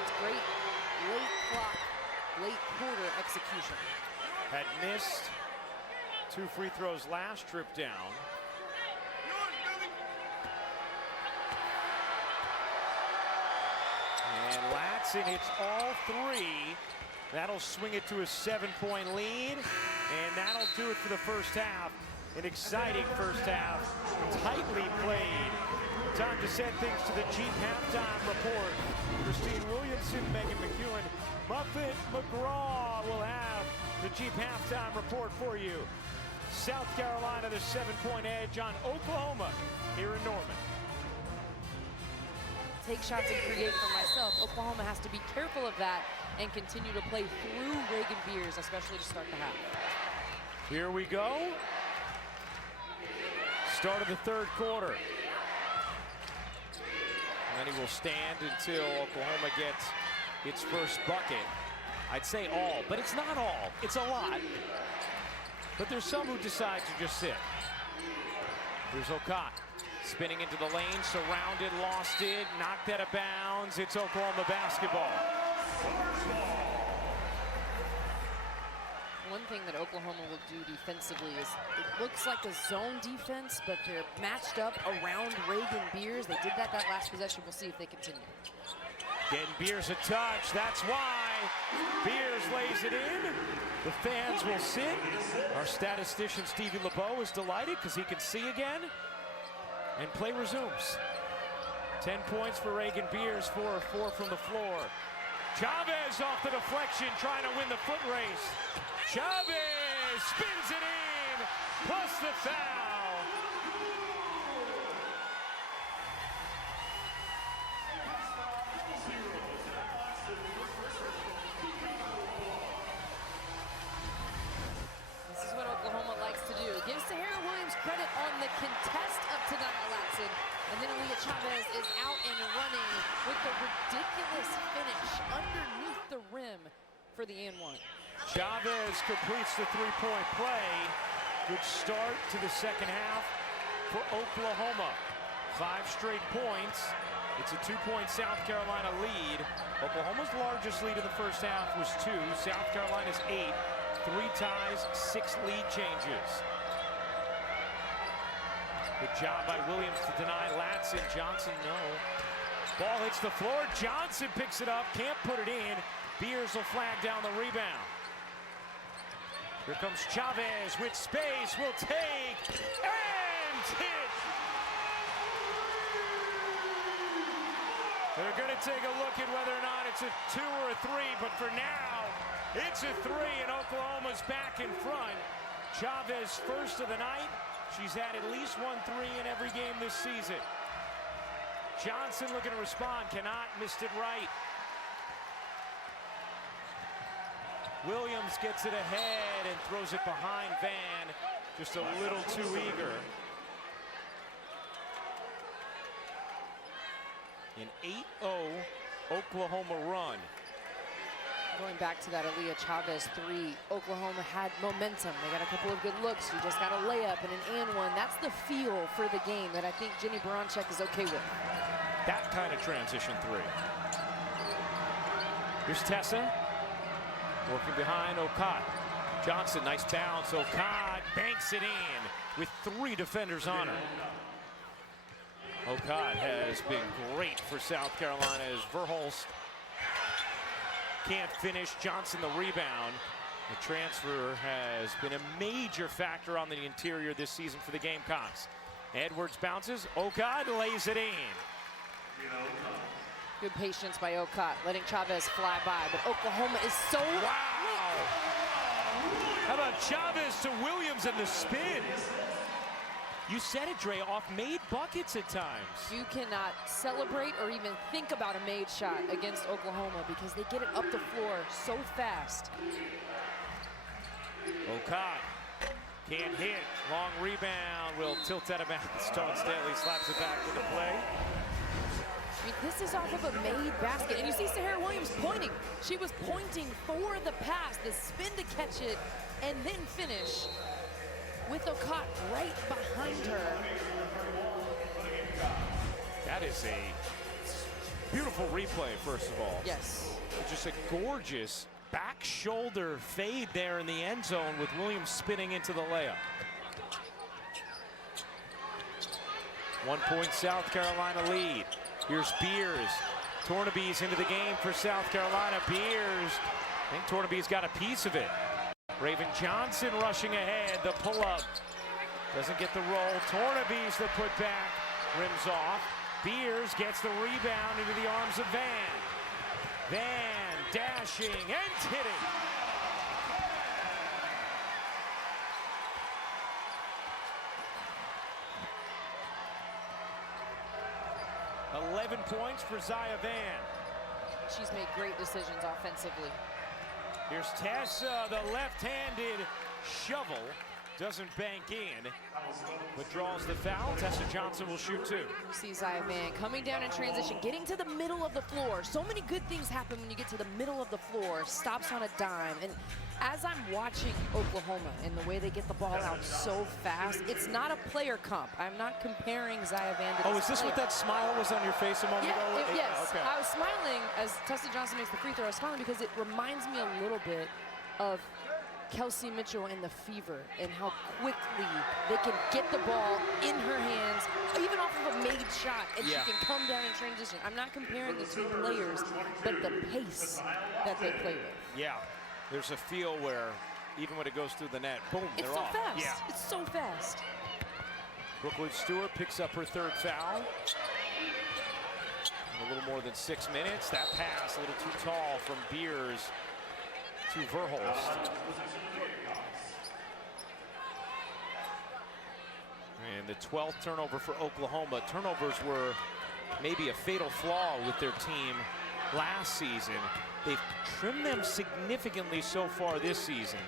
It's great late clock, late quarter execution. Had missed 2 free throws last trip down. And Latson hits all 3. That'll swing it to a 7-point lead. And that'll do it for the first half. An exciting first half, tightly played. Time to send things to the Jeep halftime report. Christine Williamson, Megan McEwen, Muffet McGraw will have the Jeep halftime report for you. South Carolina, the 7-point edge on Oklahoma here in Norman. Take shots and create for myself. Oklahoma has to be careful of that and continue to play through Reagan Beers, especially to start the half. Here we go. Start of the 3rd quarter. And then he will stand until Oklahoma gets its first bucket. I'd say all, but it's not all. It's a lot. But there's some who decide to just sit. Here's Okot. Spinning into the lane, surrounded, lost it, knocked out of bounds. It's Oklahoma basketball. One thing that Oklahoma will do defensively is it looks like a zone defense, but they're matched up around Reagan Beers. They did that last possession. We'll see if they continue. Getting Beers a touch. That's why Beers lays it in. The fans will sit. Our statistician Stevie LeBeau is delighted because he can see again. And play resumes. 10 points for Reagan Beers, 4 of 4 from the floor. Chavez off the deflection, trying to win the foot race. Chavez spins it in, plus the foul. This is what Oklahoma likes to do. Gives Sahara Williams credit on the contest of Tenaya Latson. And then Aaliyah Chavez is out and running with the ridiculous finish underneath the rim for the and one. Chavez completes the 3-point play. Good start to the second half for Oklahoma. 5 straight points. It's a 2-point South Carolina lead. Oklahoma's largest lead in the first half was 2. South Carolina's 8. 3 ties, 6 lead changes. Good job by Williams to deny Latson. Johnson, no. Ball hits the floor. Johnson picks it up, can't put it in. Beers will flag down the rebound. Here comes Chavez with space, will take, and hit. They're going to take a look at whether or not it's a 2 or a 3, but for now, it's a 3, and Oklahoma's back in front. Chavez first of the night. She's had at least 1 3 in every game this season. Johnson looking to respond, cannot, missed it right. Williams gets it ahead and throws it behind Van, just a little too eager. An 8-0 Oklahoma run. Going back to that Aaliyah Chavez 3, Oklahoma had momentum. They got a couple of good looks. You just got a layup and an and one. That's the feel for the game that I think Jenny Baranczyk is okay with. That kind of transition 3. Here's Tessa. Working behind Okot. Johnson, nice bounce. Okot banks it in with 3 defenders on her. Okot has been great for South Carolina as Verhulst can't finish. Johnson the rebound. The transfer has been a major factor on the interior this season for the Gamecocks. Edwards bounces. Okot lays it in. Good patience by Okot, letting Chavez fly by, but Oklahoma is so... Wow! How about Chavez to Williams and the spin? You said it, Dre, off-made buckets at times. You cannot celebrate or even think about a made shot against Oklahoma because they get it up the floor so fast. Okot can't hit. Long rebound will tilt out of bounds. Stone Staley slaps it back into play. I mean, this is off of a made basket. And you see Sahara Williams pointing. She was pointing for the pass, the spin to catch it, and then finish with Okot right behind her. That is a beautiful replay, first of all. Yes. Just a gorgeous back shoulder fade there in the end zone with Williams spinning into the layup. 1 point South Carolina lead. Here's Beers. Tornaby's into the game for South Carolina. Beers, I think Tornaby's got a piece of it. Raven Johnson rushing ahead. The pull-up doesn't get the roll. Tornaby's the putback. Rims off. Beers gets the rebound into the arms of Van. Van dashing and hitting. Points for Zaya Van. She's made great decisions offensively. Here's Tessa, the left-handed shovel. Doesn't bank in, but draws the foul. Tessa Johnson will shoot two. You see Zaya Van coming down in transition, getting to the middle of the floor. So many good things happen when you get to the middle of the floor. Stops on a dime. And as I'm watching Oklahoma and the way they get the ball out so fast, it's not a player comp. I'm not comparing Zaya Van to is this player. what that smile was on your face a moment ago? Yes. Okay. I was smiling as Tessa Johnson makes the free throw. I was smiling because it reminds me a little bit of Kelsey Mitchell and the Fever and how quickly they can get the ball in her hands, even off of a made shot, and she can come down in transition. I'm not comparing the two players, but the pace that they play with. Yeah, there's a feel where even when it goes through the net, boom, It's they're so off. fast. Yeah. It's so fast. Brooklyn Stewart picks up her third foul. In a little more than 6 minutes. That pass a little too tall from Beers to Verhulst. And the 12th turnover for Oklahoma. Turnovers were maybe a fatal flaw with their team last season. They've trimmed them significantly so far this season.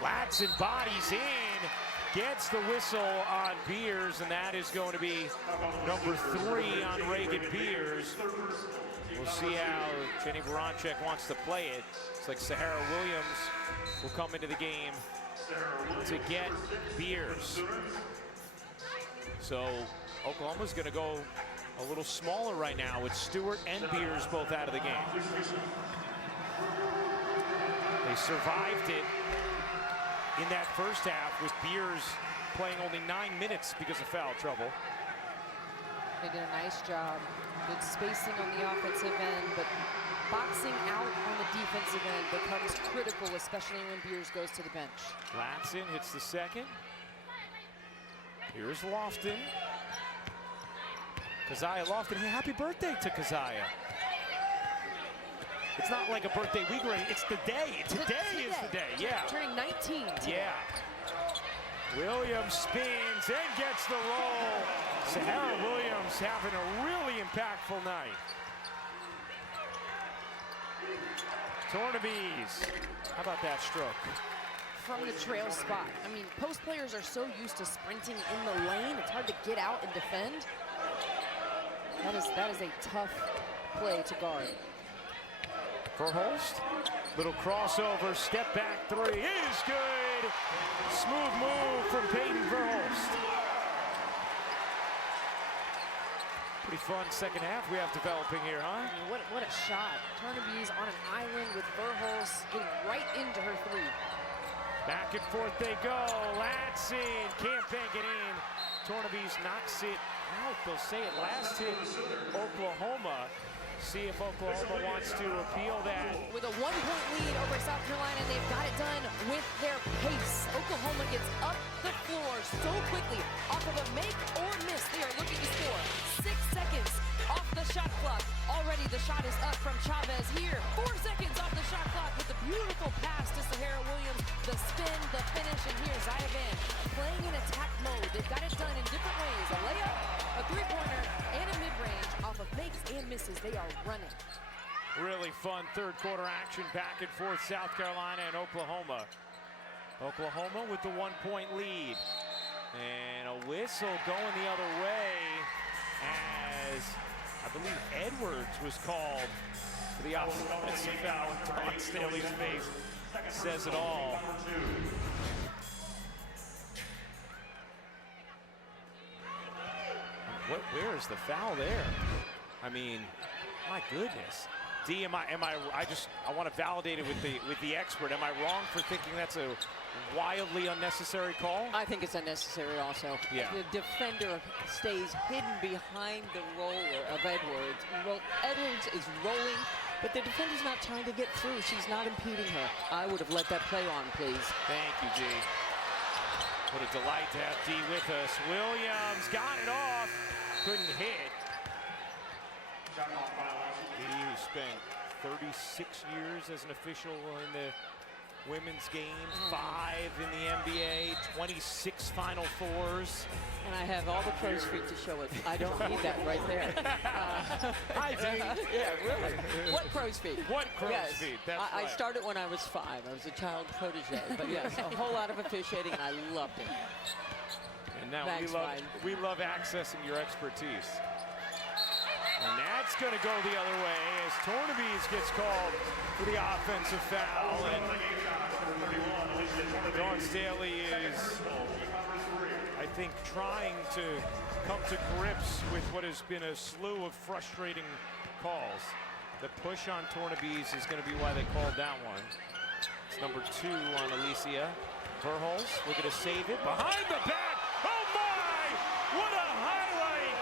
Latson bodies in, gets the whistle on Beers, and that is going to be number 3 on Reagan Beers. We'll see how Jenny Baranczyk wants to play it. It's like Sahara Williams will come into the game to get Beers. So Oklahoma's going to go a little smaller right now with Stewart and Beers both out of the game. They survived it in that first half with Beers playing only 9 minutes because of foul trouble. They did a nice job. Good spacing on the offensive end, but boxing out on the defensive end becomes critical, especially when Beers goes to the bench. Latson hits the second. Here's Lofton. Keziah Lofton. Hey, happy birthday to Keziah. It's not like a birthday week, it's the day. Today is the day, yeah. Turning 19 today. Yeah. Williams spins and gets the roll. Sahara Williams having a really impactful night. Tornaby's. How about that stroke? From the trail spot. I mean, post players are so used to sprinting in the lane, it's hard to get out and defend. That is a tough play to guard. Verhulst, little crossover, step back three is good. Smooth move from Peyton Verhulst. Pretty fun second half we have developing here, huh? I mean, what a shot. Tornaby's on an island with Verhulst getting right into her three. Back and forth they go. Latson can't bank it in. Tornaby's knocks it out. They'll say it last hit Oklahoma. See if Oklahoma wants to appeal that. With a 1-point lead over South Carolina, and they've got it done with their pace. Oklahoma gets up the floor so quickly off of a make or miss. They are looking to score. 6 seconds off the shot clock. Already the shot is up from Chavez here. 4 seconds off the shot clock with the beautiful pass to Sahara Williams. The spin, the finish, and here's Zaya Van playing in attack mode. They've got it done in different ways. A layup, a three-pointer, and a mid-range off of makes and misses. They are running. Really fun third quarter action back and forth, South Carolina and Oklahoma. Oklahoma with the 1-point lead. And a whistle going the other way as I believe Edwards was called for the offensive foul. Dawn Staley's face says it all. Where is the foul there? I mean, my goodness. D, I want to validate it with the expert. Am I wrong for thinking that's a wildly unnecessary call? I think it's unnecessary also. Yeah. The defender stays hidden behind the roller of Edwards. Edwards is rolling, but the defender's not trying to get through. She's not impeding her. I would have let that play on, please. Thank you, D. What a delight to have D with us. Williams got it off. Couldn't hit. D, who spent 36 years as an official in the women's game, 5 in the NBA, 26 Final Fours. And I have all the crow's feet to show it. I don't need that right there. Hi, D. Yeah, really. What crow's feet? What crow's Yes. feet? That's I right. started when I was 5. I was a child protege. But yes, a whole lot of officiating, and I loved it. And now Thanks, Ryan. we love accessing your expertise. And that's going to go the other way as Tornabes gets called for the offensive foul. And Dawn Staley is, I think, trying to come to grips with what has been a slew of frustrating calls. The push on Tornabes is going to be why they called that one. It's number 2 on Alicia Verhulst. Looking to save it behind the back. Oh my! What a highlight!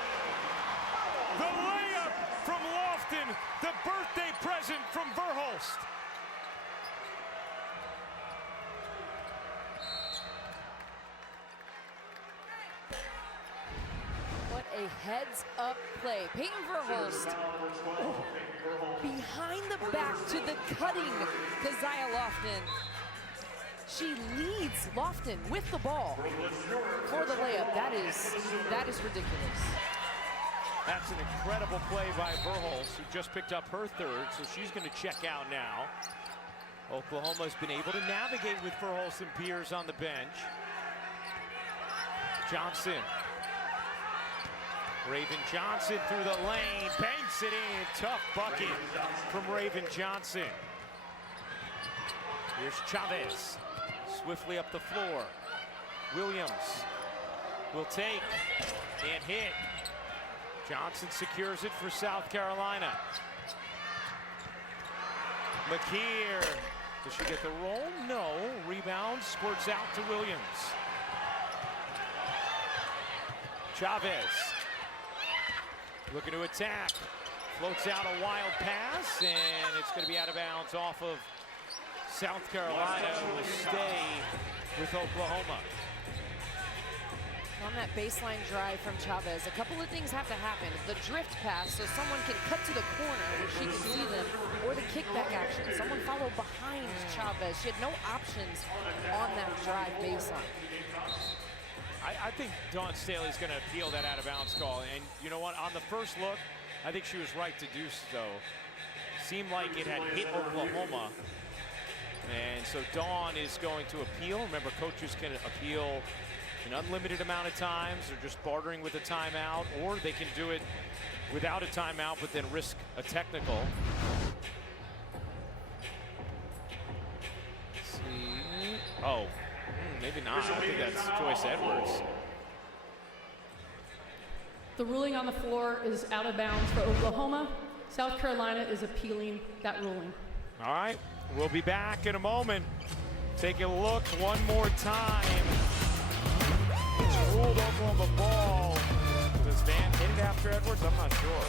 The layup from Lofton, the birthday present from Verhulst. What a heads-up play. Peyton Verhulst behind the back to the cutting Keziah Lofton. She leads Lofton with the ball for the layup. That is ridiculous. That's an incredible play by Verhulst, who just picked up her 3rd, so she's going to check out now. Oklahoma's been able to navigate with Verhulst and Pierce on the bench. Johnson. Raven Johnson through the lane, banks it in. Tough bucket from Raven Johnson. Here's Chavez, swiftly up the floor. Williams will take and hit. Johnson secures it for South Carolina. McKeer, does she get the roll? No, rebound, squirts out to Williams. Chavez, looking to attack, floats out a wild pass, and it's going to be out of bounds off of South Carolina. Will stay with Oklahoma. On that baseline drive from Chavez, a couple of things have to happen. The drift pass, so someone can cut to the corner where she can see them, or the kickback action. Someone follow behind Chavez. She had no options on that drive baseline. I think Dawn Staley's going to appeal that out-of-bounds call. And you know what? On the first look, I think she was right to do so. Seemed like it had hit Oklahoma. And so Dawn is going to appeal. Remember, coaches can appeal an unlimited amount of times. They're just bartering with a timeout, or they can do it without a timeout, but then risk a technical. Let's see. Oh. Maybe not. I think that's Joyce Edwards. The ruling on the floor is out of bounds for Oklahoma. South Carolina is appealing that ruling. All right, we'll be back in a moment. Take a look one more time. It's ruled Oklahoma ball. Does Van hit it after Edwards? I'm not sure.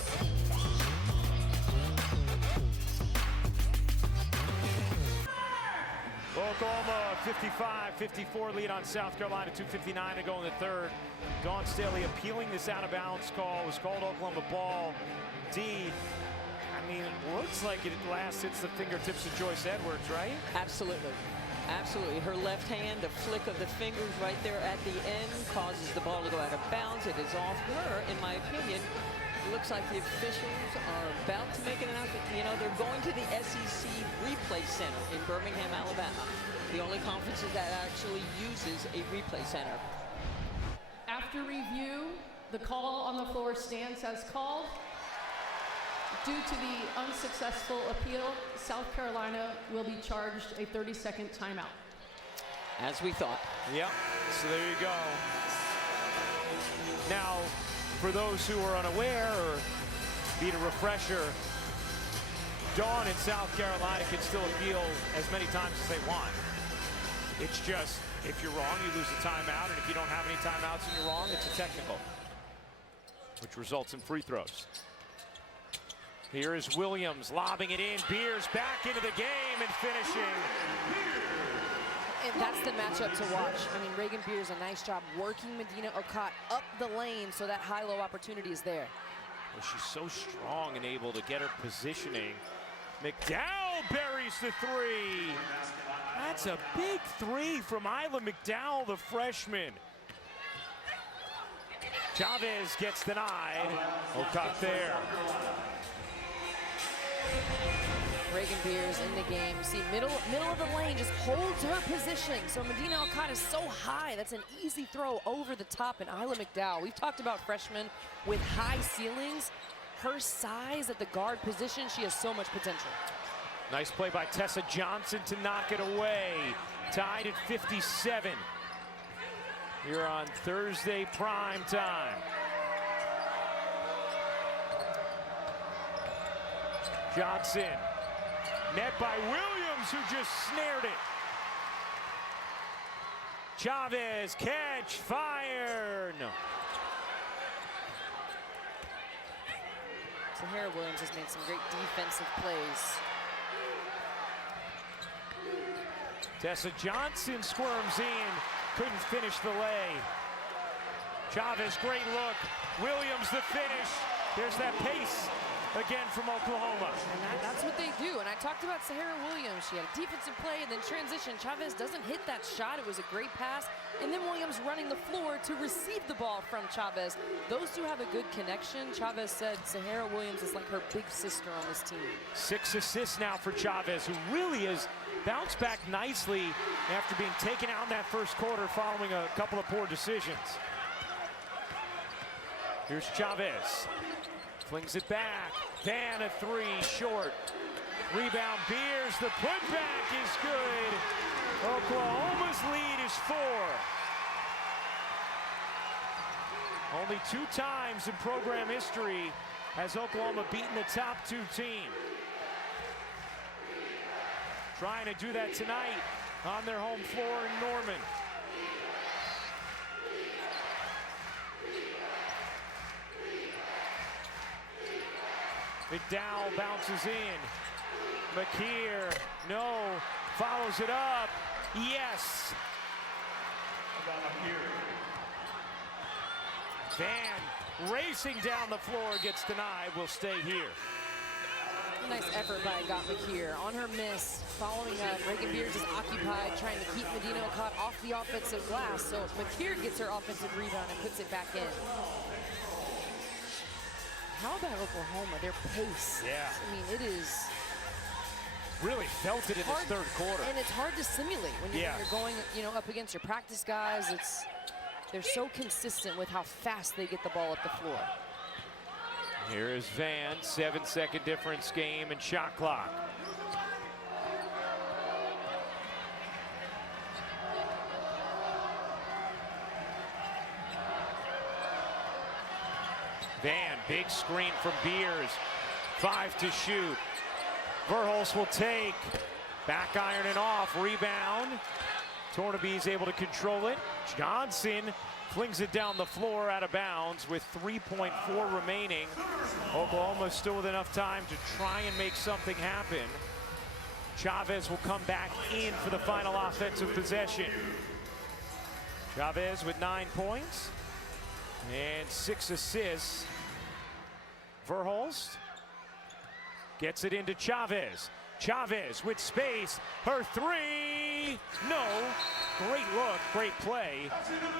Oklahoma 55-54 lead on South Carolina, 2:59 to go in the third. Dawn Staley appealing this out of bounds call. Was called Oklahoma ball. D. I mean, it looks like it at last hits the fingertips of Joyce Edwards, right? Absolutely. Absolutely. Her left hand, the flick of the fingers right there at the end causes the ball to go out of bounds. It is off her, in my opinion. It looks like the officials are about to make an announcement. You know, they're going to the SEC Replay Center in Birmingham, Alabama. The only conference that actually uses a replay center. After review, the call on the floor stands as called. Due to the unsuccessful appeal, South Carolina will be charged a 30-second timeout. As we thought. Yep, so there you go. Now, for those who are unaware or need a refresher, Dawn in South Carolina can still appeal as many times as they want. It's just, if you're wrong, you lose the timeout, and if you don't have any timeouts and you're wrong, it's a technical, which results in free throws. Here is Williams lobbing it in. Beers back into the game and finishing. And that's the matchup to watch. I mean, Reagan Beers, a nice job working Medina Okot up the lane so that high-low opportunity is there. Well, she's so strong and able to get her positioning. McDowell buries the three. That's a big three from Isla McDowell, the freshman. Chavez gets denied. Okot there. Reagan Beers in the game. See, middle of the lane, just holds her position. So Medina Okot is so high. That's an easy throw over the top. And Isla McDowell, we've talked about freshmen with high ceilings. Her size at the guard position, she has so much potential. Nice play by Tessa Johnson to knock it away. Tied at 57. Here on Thursday prime time. Johnson, net by Williams, who just snared it. Chavez, catch, fire, no. Sahara Williams has made some great defensive plays. Tessa Johnson squirms in, couldn't finish the lay. Chavez, great look. Williams, the finish. There's that pace again from Oklahoma. And that's what they do. And I talked about Sahara Williams. She had a defensive play and then transition. Chavez doesn't hit that shot. It was a great pass. And then Williams running the floor to receive the ball from Chavez. Those two have a good connection. Chavez said Sahara Williams is like her big sister on this team. 6 assists now for Chavez, who really has bounced back nicely after being taken out in that first quarter following a couple of poor decisions. Here's Chavez. Flings it back. Van a three, short. Rebound Beers. The putback is good. Oklahoma's lead is 4. Only 2 times in program history has Oklahoma beaten the top 2 team. Trying to do that tonight on their home floor in Norman. McDowell bounces in. McKeer, no. Follows it up. Yes. Van racing down the floor, gets denied. Will stay here. Nice effort by Got McKeer on her miss. Following Reagan Beers is occupied, trying to keep Medina Okot off the offensive glass. So McKeer gets her offensive rebound and puts it back in. How about Oklahoma? Their pace. Yeah. I mean, it is really felt it in this third quarter. And it's hard to simulate when you're going, up against your practice guys. They're so consistent with how fast they get the ball up the floor. Here is Van, 7-second difference game and shot clock. Van, big screen from Beers. 5 to shoot. Verhulst will take. Back iron and off. Rebound. Tornaby's able to control it. Johnson flings it down the floor out of bounds with 3.4 remaining. Oklahoma still with enough time to try and make something happen. Chavez will come back in for the final offensive possession. Chavez with 9 points and 6 assists. Verhulst gets it into Chavez. Chavez with space, her three, no. Great look, great play.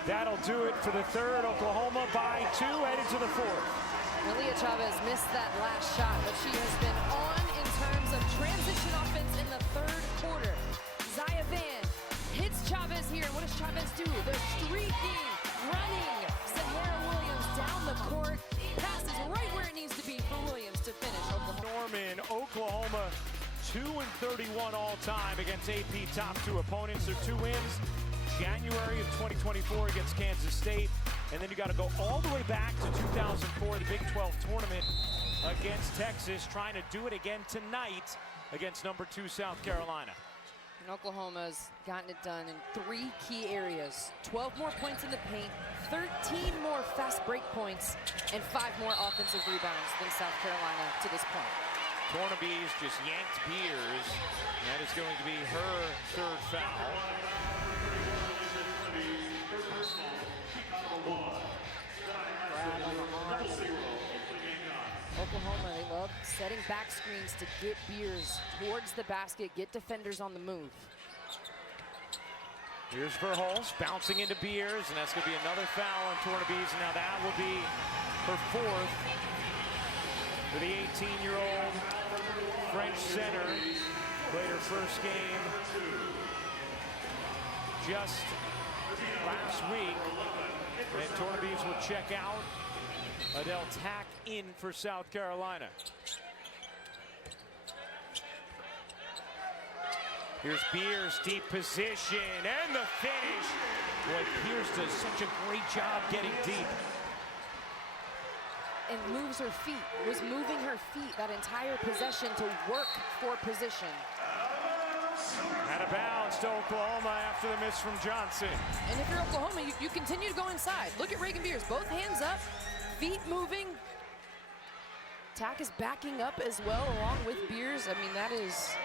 That'll do it for the third. Oklahoma by 2, headed to the fourth. Malia Chavez missed that last shot, but she has been on in terms of transition offense in the third quarter. Zaya Van hits Chavez here. What does Chavez do? The streaking, running Sahara Williams down the court. Passes right where it needs to be for Williams to finish. Norman, Oklahoma 2-31 all time against AP top 2 opponents. Their 2 wins, January of 2024 against Kansas State. And then you got to go all the way back to 2004, the Big 12 tournament against Texas, trying to do it again tonight against number 2 South Carolina. And Oklahoma's gotten it done in 3 key areas. 12 more points in the paint, 13 more fast break points, and 5 more offensive rebounds than South Carolina to this point. Tornabees just yanked Beers. That is going to be her 3rd foul. Oklahoma, they love setting back screens to get Beers towards the basket, get defenders on the move. Here's Verhulst bouncing into Beers, and that's going to be another foul on Tornabees. And now that will be her 4th for the 18-year-old French center. Played her first game just last week. And Tornabees will check out. Adele Tack in for South Carolina. Here's Beers, deep position, and the finish. Boy, Beers does such a great job getting deep. And moves her feet, was moving her feet that entire possession to work for position. Out of bounds to Oklahoma after the miss from Johnson. And if you're Oklahoma, you continue to go inside. Look at Reagan Beers, both hands up, feet moving. Tack is backing up as well along with Beers. I mean, that's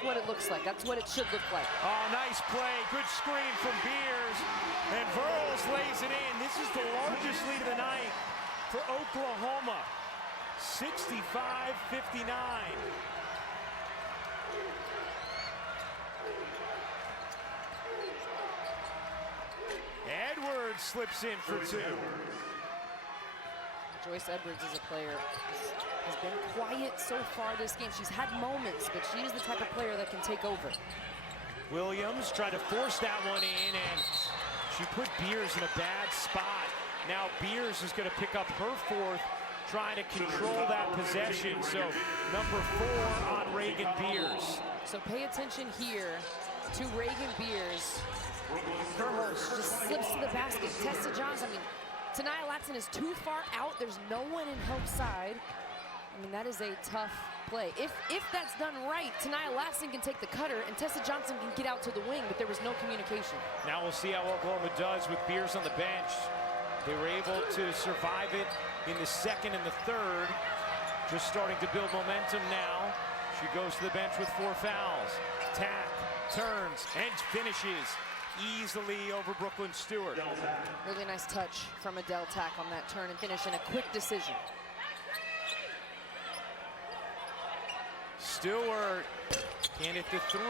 what it looks like. That's what it should look like. Oh, nice play. Good screen from Beers. And Verhulst lays it in. This is the largest lead of the night for Oklahoma. 65-59. Edwards slips in for 2. Joyce Edwards is a player has been quiet so far this game. She's had moments, but she is the type of player that can take over. Williams tried to force that one in, and she put Beers in a bad spot. Now Beers is going to pick up her 4th, trying to control that possession. So number 4 on Reagan Beers. So pay attention here to Reagan Beers. Verhulst just slips to the basket. Tessa Johnson, I mean, Tanaya Latson is too far out. There's no one in help side. I mean, that is a tough play. If that's done right, Tanaya Latson can take the cutter and Tessa Johnson can get out to the wing, but there was no communication. Now we'll see how Oklahoma does with Beers on the bench. They were able to survive it in the 2nd and the 3rd. Just starting to build momentum now. She goes to the bench with 4 fouls. Tack, turns, and finishes easily over Brooklyn Stewart. Really nice touch from Adele Tack on that turn and finish, and a quick decision. Stewart can't hit the 3.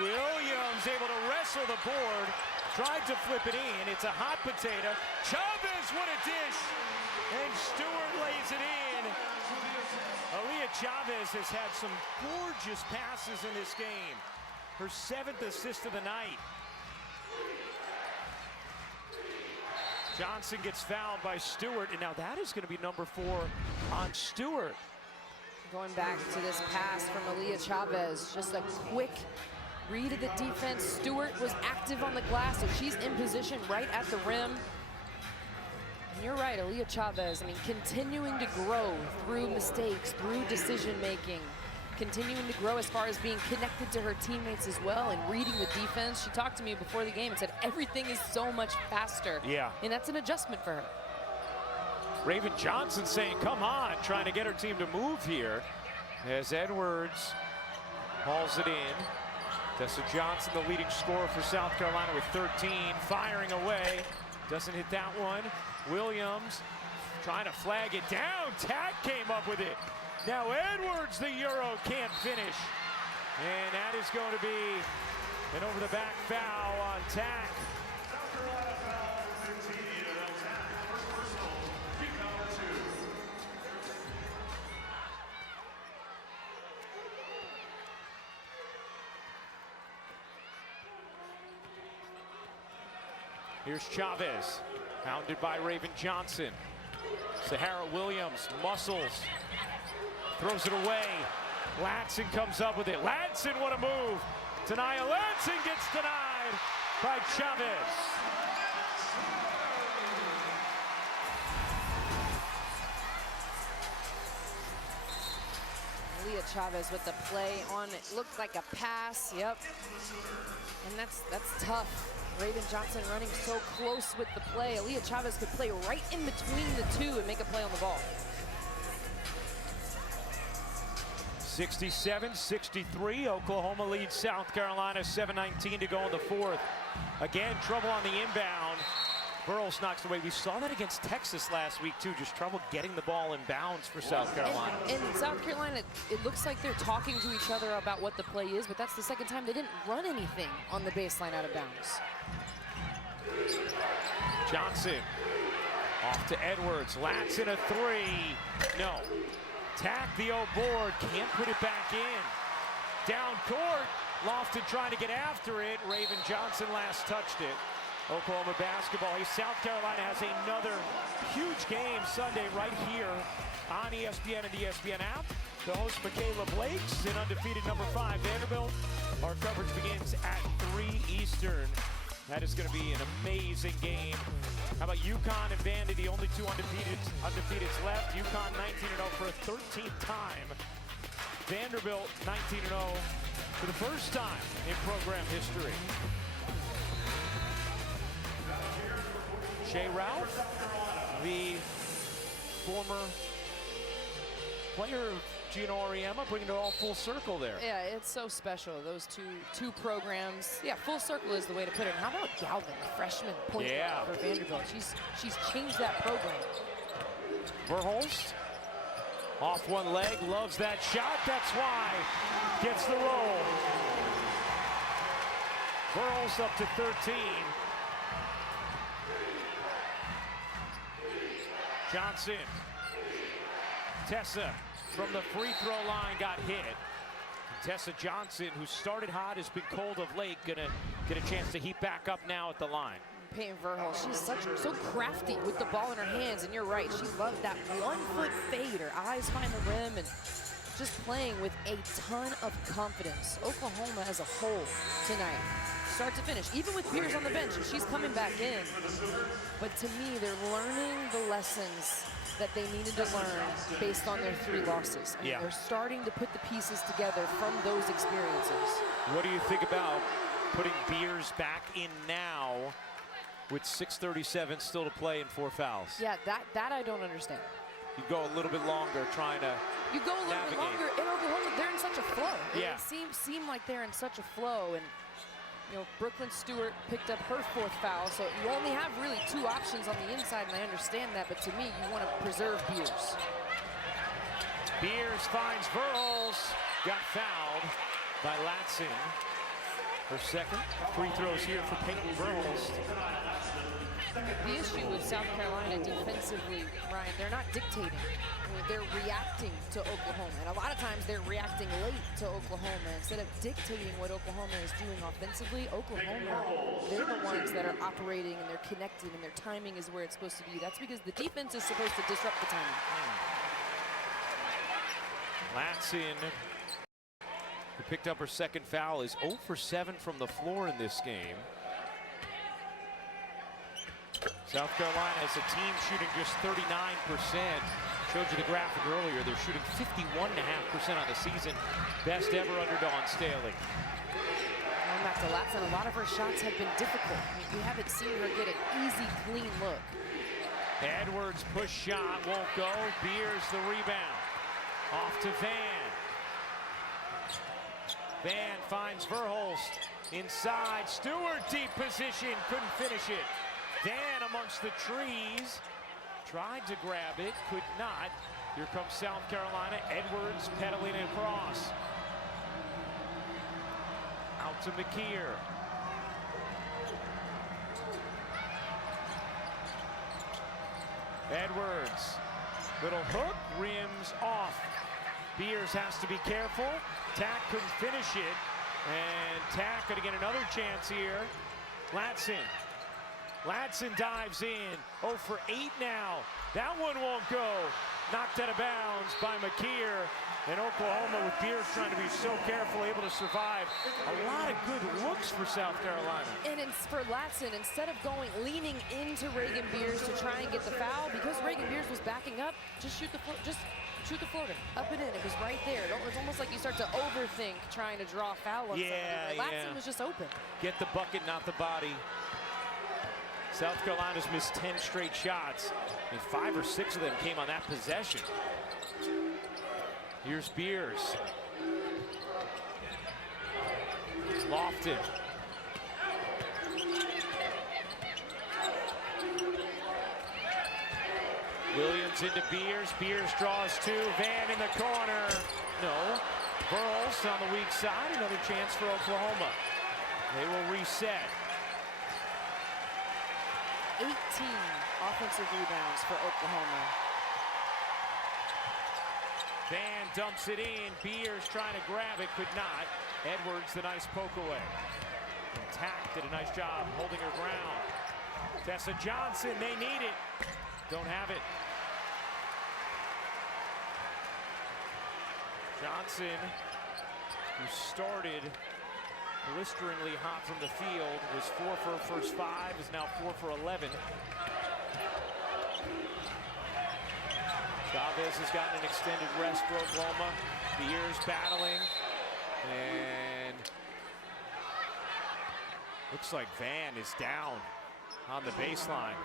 Williams able to wrestle the board. Tried to flip it in. It's a hot potato. Chavez, what a dish! And Stewart lays it in. Aaliyah Chavez has had some gorgeous passes in this game. Her 7th assist of the night. Johnson gets fouled by Stewart, and now that is going to be number 4 on Stewart. Going back to this pass from Aaliyah Chavez, just a quick read of the defense. Stewart was active on the glass, so she's in position right at the rim. And you're right, Aaliyah Chavez, I mean, continuing to grow through mistakes, through decision-making, continuing to grow as far as being connected to her teammates as well and reading the defense. She talked to me before the game and said everything is so much faster. Yeah. And that's an adjustment for her. Raven Johnson saying, come on, trying to get her team to move here. As Edwards hauls it in. Tessa Johnson, the leading scorer for South Carolina with 13, firing away. Doesn't hit that one. Williams trying to flag it down. Tack came up with it. Now Edwards, the Euro, can't finish. And that is going to be an over-the-back foul on Tack. Here's Chavez, hounded by Raven Johnson. Sahara Williams muscles, throws it away. Latson comes up with it. Latson, what a move. Tania Latson gets denied by Chavez. Leah Chavez with the play on it. Looked like a pass, yep. And that's tough. Raven Johnson running so close with the play. Aaliyah Chavez could play right in between the two and make a play on the ball. 67-63, Oklahoma leads South Carolina, 7:19 to go in the fourth. Again, trouble on the inbound. Burroughs knocks it away. We saw that against Texas last week too, just trouble getting the ball in bounds for South Carolina. And South Carolina, it looks like they're talking to each other about what the play is, but that's the second time they didn't run anything on the baseline out of bounds. Johnson off to Edwards. Latson a three. No. Tack the old board. Can't put it back in. Down court. Lofton trying to get after it. Raven Johnson last touched it. Oklahoma basketball. South Carolina has another huge game Sunday right here on ESPN and the ESPN app. The host, Michaela Blakes, and undefeated number 5, Vanderbilt. Our coverage begins at 3 Eastern. That is going to be an amazing game. How about UConn and Vandy, the only two undefeateds left. UConn 19-0 for a 13th time. Vanderbilt 19-0 for the first time in program history. Shea Ralph, the former player of Gino Auriemma, bringing it all full circle there. Yeah, it's so special, those two programs. Yeah, full circle is the way to put it. And how about Galvin, the freshman point guard for Vanderbilt? She's changed that program. Verhulst, off one leg, loves that shot. That's why gets the roll. Verhulst up to 13. Johnson, Tessa from the free throw line got hit. Tessa Johnson, who started hot, has been cold of late, gonna get a chance to heat back up now at the line. Peyton Verhulst, she's so crafty with the ball in her hands, and you're right, she loved that 1-foot fade. Her eyes find the rim, and just playing with a ton of confidence. Oklahoma as a whole tonight, start to finish, even with Pierce on the bench, and she's coming back in. But to me, they're learning the lessons that they needed to learn based on their 3 losses. I mean, they're starting to put the pieces together from those experiences. What do you think about putting Beers back in now with 6:37 still to play and 4 fouls? Yeah, that I don't understand. You go a little bit longer trying to You go a little bit longer in Oklahoma, they're in such a flow. Yeah. It seemed like they're in such a flow, and you know, Brooklyn Stewart picked up her 4th foul, so you only have really 2 options on the inside, and I understand that, but to me, you want to preserve Beers. Beers finds Verhulst, got fouled by Latson. Her second free throws here for Peyton Verhulst. The issue with South Carolina defensively, Ryan, they're not dictating. I mean, they're reacting to Oklahoma, and a lot of times they're reacting late to Oklahoma. Instead of dictating what Oklahoma is doing offensively, Oklahoma, they're the ones that are operating, and they're connected, and their timing is where it's supposed to be. That's because the defense is supposed to disrupt the timing. Latson, who picked up her second foul, is 0 for 7 from the floor in this game. South Carolina as a team shooting just 39%. Showed you the graphic earlier. They're shooting 51.5% on the season. Best ever under Dawn Staley. Going back to Latson, a lot of her shots have been difficult. I mean, we haven't seen her get an easy, clean look. Edwards push shot won't go. Beers the rebound. Off to Van. Van finds Verhulst inside. Stewart, deep position, couldn't finish it. Van amongst the trees, tried to grab it, could not. Here comes South Carolina. Edwards pedaling it across. Out to McKeer. Edwards, little hook, rims off. Beers has to be careful. Tack couldn't finish it. And Tack gonna get another chance here. Ladson dives in. 0 for 8 now. That one won't go. Knocked out of bounds by McKeer. And Oklahoma, with Beers trying to be so careful, able to survive. A lot of good looks for South Carolina. And for Ladson, instead of leaning into Reagan Beers to try and get the foul, because Reagan Beers was backing up, just shoot the floater, up and in. It was right there. It's almost like you start to overthink trying to draw a foul on somebody. Ladson was just open. Get the bucket, not the body. South Carolina's missed 10 straight shots, and 5 or 6 of them came on that possession. Here's Beers. Lofton. Williams into Beers. Beers draws 2. Van in the corner. No. Verhulst on the weak side. Another chance for Oklahoma. They will reset. 18 offensive rebounds for Oklahoma. Van dumps it in. Beers trying to grab it, could not. Edwards, the nice poke away. And Tack did a nice job holding her ground. Tessa Johnson, they need it. Don't have it. Johnson, who started blisteringly hot from the field, was 4 for her first 5, is now 4 for 11. Chavez has gotten an extended rest for Oklahoma. Beers battling, and looks like Van is down on the baseline.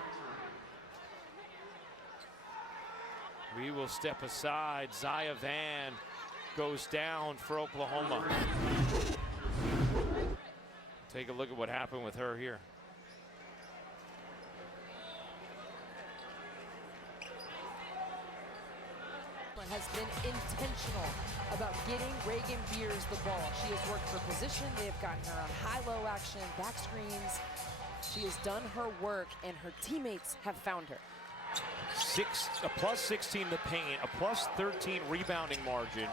We will step aside. Zaya Van goes down for Oklahoma. Take a look at what happened with her here. Has been intentional about getting Reagan Beers the ball. She has worked for position. They have gotten her on high-low action, back screens. She has done her work, and her teammates have found her. A plus 16 to paint, a plus 13 rebounding margin.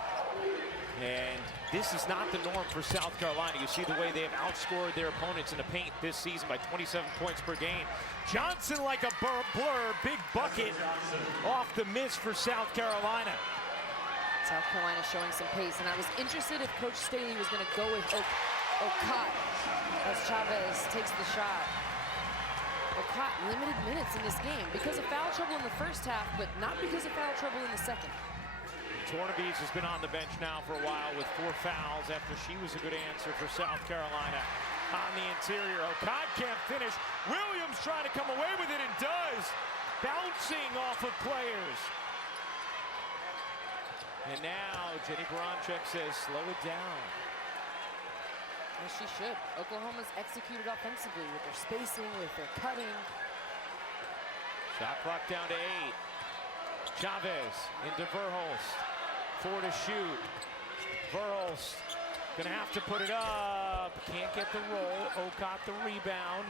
And this is not the norm for South Carolina. You see the way they have outscored their opponents in the paint this season by 27 points per game. Johnson like a blur, big bucket off the miss for South Carolina. South Carolina showing some pace, and I was interested if Coach Staley was going to go with Okot as Chavez takes the shot. Okot limited minutes in this game because of foul trouble in the first half, but not because of foul trouble in the second. Tornabees has been on the bench now for a while with 4 fouls after she was a good answer for South Carolina. On the interior, Okot can't finish. Williams trying to come away with it and does. Bouncing off of players. And now Jenny Baranchuk says slow it down. Well, she should. Oklahoma's executed offensively with their spacing, with their cutting. Shot clock down to 8. Chavez into Verhulst. 4 to shoot. Verhulst gonna have to put it up. Can't get the roll. Okot the rebound.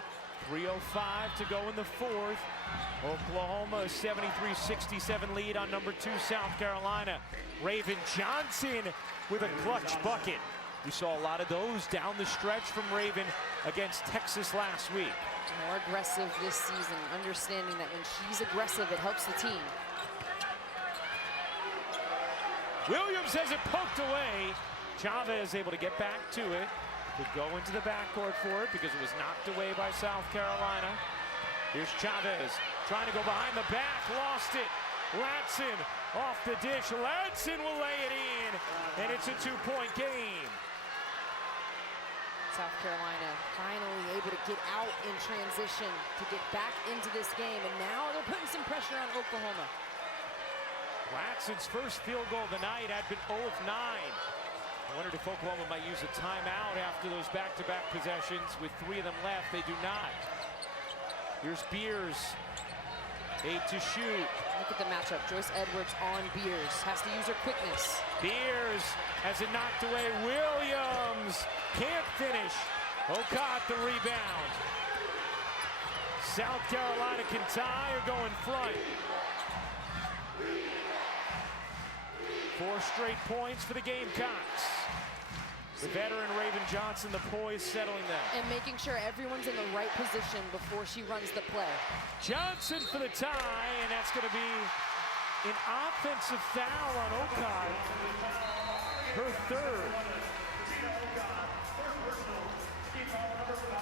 3:05 to go in the 4th. Oklahoma a 73-67 lead on number 2 South Carolina. Raven Johnson with a clutch bucket. We saw a lot of those down the stretch from Raven against Texas last week. More aggressive this season, understanding that when she's aggressive, it helps the team. Williams has it poked away. Chavez able to get back to it. Could go into the backcourt for it because it was knocked away by South Carolina. Here's Chavez trying to go behind the back, lost it. Ladson off the dish. Ladson will lay it in, and it's a 2-point game. South Carolina finally able to get out in transition to get back into this game, and now they're putting some pressure on Oklahoma. Ladson's first field goal of the night had been 0 of 9. I wondered if Oklahoma might use a timeout after those back-to-back possessions. With 3 of them left, they do not. Here's Beers, 8 to shoot. Look at the matchup. Joyce Edwards on Beers. Has to use her quickness. Beers has it knocked away. Williams can't finish. Okot the rebound. South Carolina can tie or go in front. 4 straight points for the Gamecocks. The veteran Raven Johnson, the poise settling them. And making sure everyone's in the right position before she runs the play. Johnson for the tie, and that's going to be an offensive foul on Okot. Her 3rd.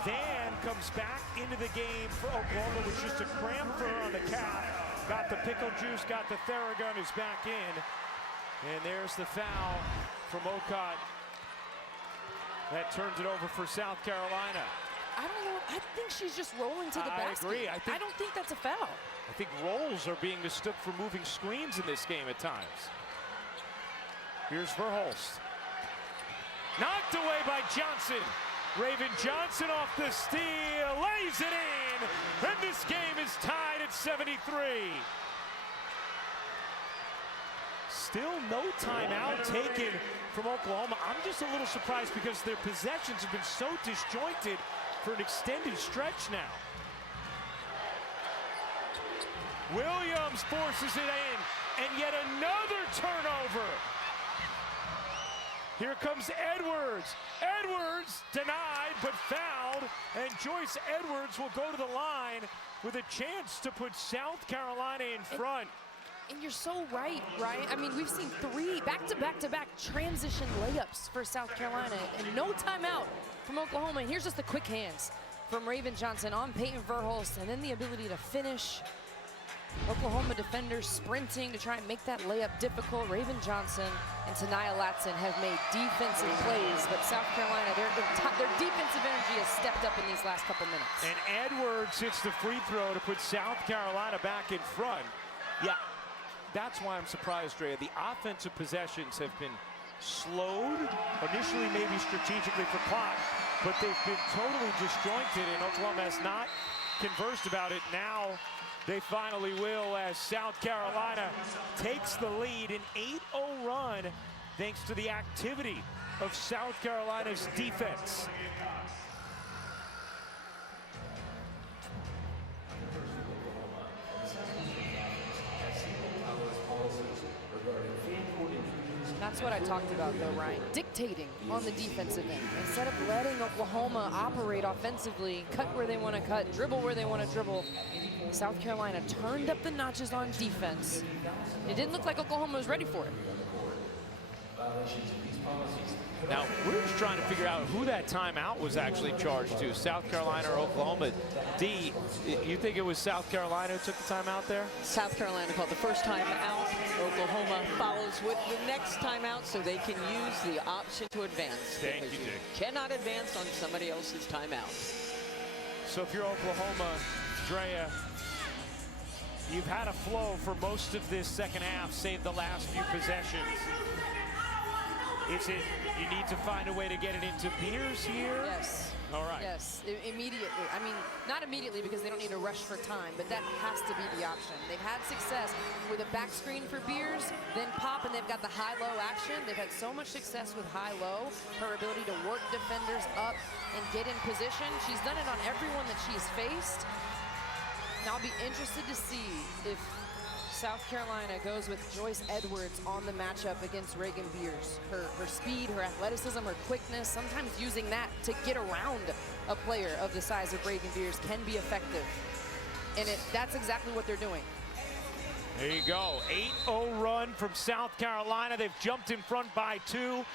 Van comes back into the game for Oklahoma with just a cramp for her on the calf. Got the pickle juice, got the Theragun, is back in. And there's the foul from Okot. That turns it over for South Carolina. I don't know. I think she's just rolling to the basket. I agree. I don't think that's a foul. I think rolls are being mistook for moving screens in this game at times. Here's Verhulst. Knocked away by Johnson. Raven Johnson off the steal, lays it in, and this game is tied at 73. Still no timeout taken from Oklahoma. I'm just a little surprised because their possessions have been so disjointed for an extended stretch now. Williams forces it in, and yet another turnover. Here comes Edwards. Edwards denied but fouled, and Joyce Edwards will go to the line with a chance to put South Carolina in front. And you're so right, Ryan. I mean, we've seen 3 back-to-back-to-back transition layups for South Carolina and no timeout from Oklahoma. And here's just the quick hands from Raven Johnson on Peyton Verhulst, and then the ability to finish. Oklahoma defenders sprinting to try and make that layup difficult. Raven Johnson and Tanaya Latson have made defensive plays, but South Carolina, their defensive energy has stepped up in these last couple minutes. And Edwards hits the free throw to put South Carolina back in front. Yeah, that's why I'm surprised, Drea. The offensive possessions have been slowed, initially maybe strategically for clock, but they've been totally disjointed, and Oklahoma has not conversed about it. Now they finally will, as South Carolina takes the lead, an 8-0 run thanks to the activity of South Carolina's defense. That's what I talked about, though, Ryan. Dictating on the defensive end. Instead of letting Oklahoma operate offensively, cut where they want to cut, dribble where they want to dribble, South Carolina turned up the notches on defense. It didn't look like Oklahoma was ready for it. Now, we're just trying to figure out who that timeout was actually charged to, South Carolina or Oklahoma. D, you think it was South Carolina who took the timeout there? South Carolina called the first timeout. Oklahoma follows with the next timeout so they can use the option to advance. Thank you, Dick. Cannot advance on somebody else's timeout. So if you're Oklahoma, Drea, you've had a flow for most of this second half, save the last few possessions. Is it you need to find a way to get it into Beers here? Yes. All right. Yes, immediately. I mean, not immediately because they don't need to rush for time, but that has to be the option. They've had success with a back screen for Beers, then pop, and they've got the high-low action. They've had so much success with high-low, her ability to work defenders up and get in position. She's done it on everyone that she's faced. Now I'll be interested to see if South Carolina goes with Joyce Edwards on the matchup against Reagan Beers. Her speed, her athleticism, her quickness, sometimes using that to get around a player of the size of Reagan Beers can be effective. And that's exactly what they're doing. There you go, 8-0 run from South Carolina. They've jumped in front by 2.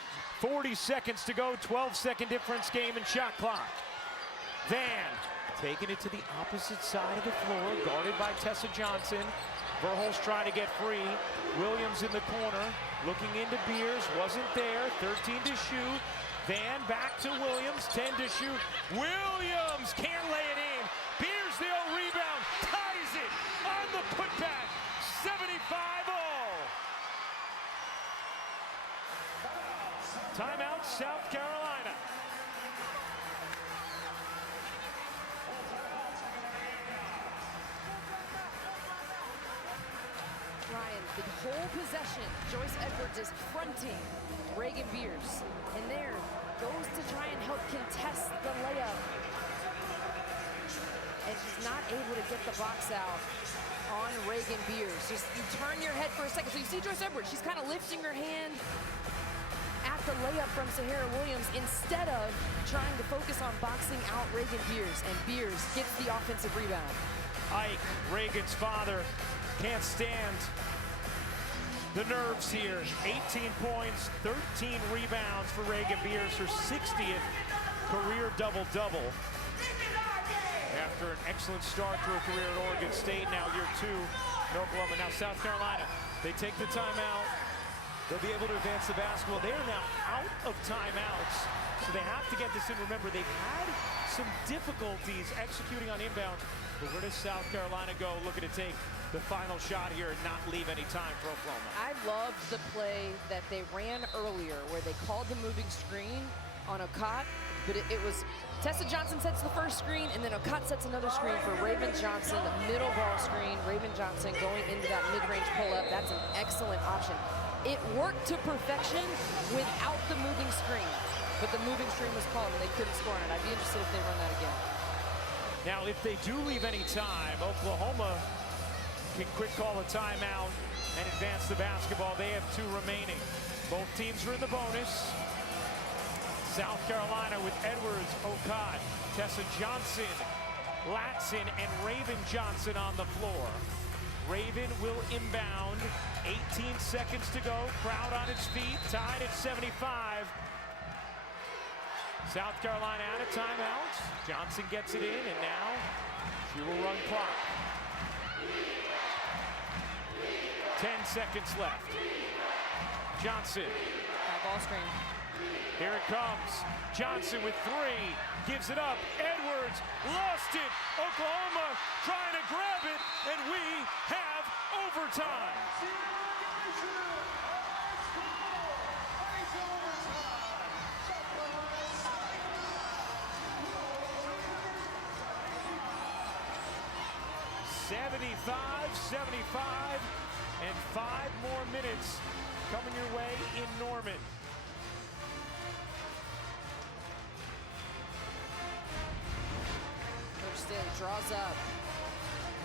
40 seconds to go, 12-second difference game and shot clock. Van taking it to the opposite side of the floor, guarded by Tessa Johnson. Verhulst trying to get free. Williams in the corner, looking into Beers, wasn't there. 13 to shoot. Van back to Williams, 10 to shoot. Williams can't lay it in. Beers the rebound, ties it on the putback. 75-0. Timeout. South Carolina. Ryan, the whole possession, Joyce Edwards is fronting Reagan Beers. And there goes to try and help contest the layup. And she's not able to get the box out on Reagan Beers. Just you turn your head for a second. So you see Joyce Edwards, she's kind of lifting her hand at the layup from Sahara Williams instead of trying to focus on boxing out Reagan Beers. And Beers gets the offensive rebound. Ike, Reagan's father, can't stand the nerves here. 18 points, 13 rebounds for Reagan Beers, her 60th career double-double. After an excellent start to her career at Oregon State, now year 2 in Oklahoma. Now South Carolina, they take the timeout. They'll be able to advance the basketball. They are now out of timeouts, so they have to get this in. Remember, they've had some difficulties executing on inbounds, but where does South Carolina go looking to take the final shot here and not leave any time for Oklahoma? I loved the play that they ran earlier where they called the moving screen on Okat, but it was Tessa Johnson sets the first screen, and then Okat sets another screen for Raven Johnson, the middle ball screen. Raven Johnson going into that mid-range pull-up. That's an excellent option. It worked to perfection without the moving screen, but the moving screen was called and they couldn't score on it. I'd be interested if they run that again. Now, if they do leave any time, Oklahoma can quick call a timeout and advance the basketball. They have 2 remaining. Both teams are in the bonus. South Carolina with Edwards, Okat, Tessa Johnson, Latson, and Raven Johnson on the floor. Raven will inbound. 18 seconds to go. Crowd on its feet. Tied at 75. South Carolina out of timeouts. Johnson gets it in, and now she will run clock. 10 seconds left. Johnson. High ball screen. Here it comes. Johnson with 3, gives it up. Edwards lost it. Oklahoma trying to grab it, and we have overtime. $75-75, and 5 more minutes coming your way in Norman. Draws up.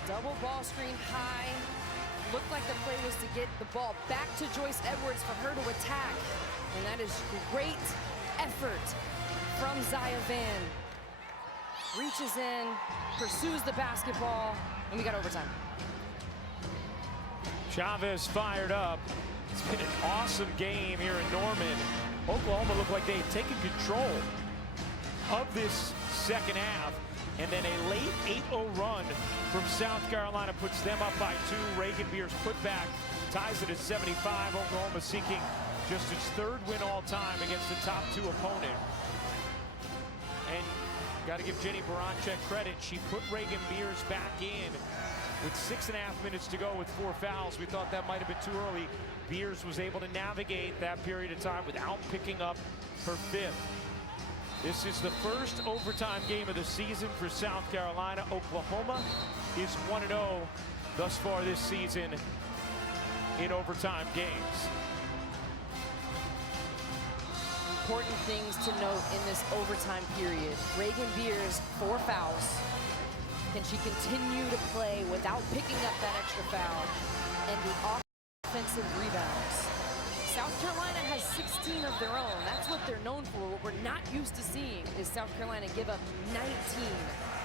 Double ball screen high. Looked like the play was to get the ball back to Joyce Edwards for her to attack. And that is great effort from Zaya Van. Reaches in, pursues the basketball, and we got overtime. Chavez fired up. It's been an awesome game here in Norman. Oklahoma looked like they had taken control of this second half. And then a late 8-0 run from South Carolina puts them up by 2. Reagan Beers put back, ties it at 75. Oklahoma seeking just its 3rd win all time against the top 2 opponent. And got to give Jenny Baranchek credit. She put Reagan Beers back in with 6.5 minutes to go with 4 fouls. We thought that might have been too early. Beers was able to navigate that period of time without picking up her 5th. This is the first overtime game of the season for South Carolina. Oklahoma is 1-0 thus far this season in overtime games. Important things to note in this overtime period. Reagan Beers, 4 fouls. Can she continue to play without picking up that extra foul? And the offensive rebounds. South Carolina has 16 of their own. That's what they're known for. What we're not used to seeing is South Carolina give up 19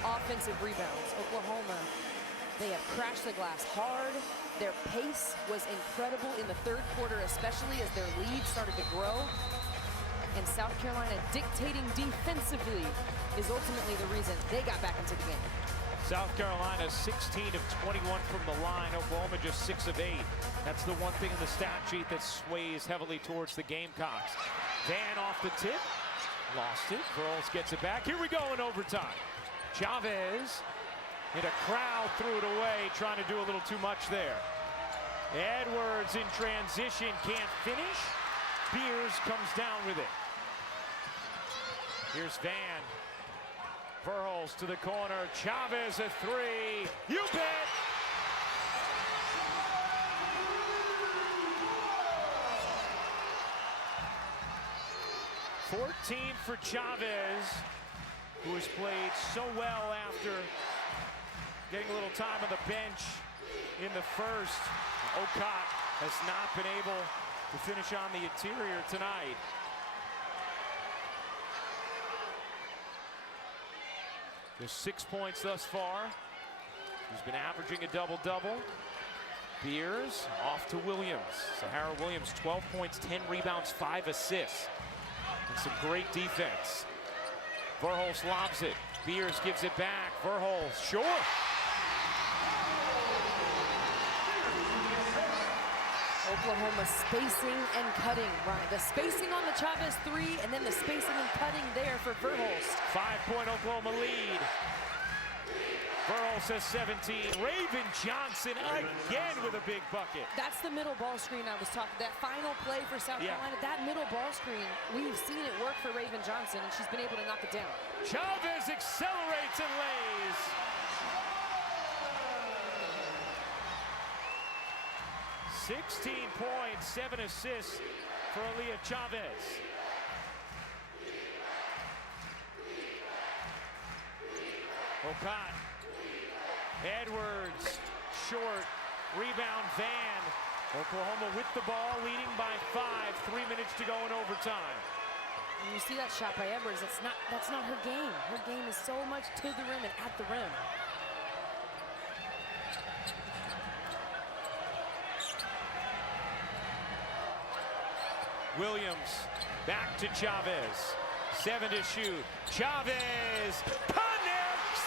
offensive rebounds. Oklahoma, they have crashed the glass hard. Their pace was incredible in the 3rd quarter, especially as their lead started to grow. And South Carolina dictating defensively is ultimately the reason they got back into the game. South Carolina 16 of 21 from the line. Oklahoma just 6 of 8. That's the one thing in the stat sheet that sways heavily towards the Gamecocks. Van off the tip. Lost it. Girls gets it back. Here we go in overtime. Chavez and a crowd threw it away, trying to do a little too much there. Edwards in transition, can't finish. Beers comes down with it. Here's Van. Verhulst to the corner. Chavez a three. You bet! $14 for Chavez, who has played so well after getting a little time on the bench in the first. Okot has not been able to finish on the interior tonight. Just 6 points thus far. He's been averaging a double-double. Beers off to Williams. Sahara Williams, 12 points, 10 rebounds, 5 assists. And some great defense. Verhulst lobs it. Beers gives it back. Verhulst, sure. Oklahoma spacing and cutting, Ryan. The spacing on the Chavez three, and then the spacing and cutting there for Verhulst. 5-point Oklahoma lead. Verhulst has 17. Raven Johnson again with a big bucket. That's the middle ball screen I was talking. That final play for South Carolina, that middle ball screen, we've seen it work for Raven Johnson, and she's been able to knock it down. Chavez accelerates and lays. $16 points, 7 assists for Aaliyah Chavez. Okot. Edwards, short, rebound Van. Oklahoma with the ball, leading by 5, 3 minutes to go in overtime. And you see that shot by Edwards, that's not her game. Her game is so much to the rim and at the rim. Williams, back to Chavez. 7 to shoot. Chavez connects!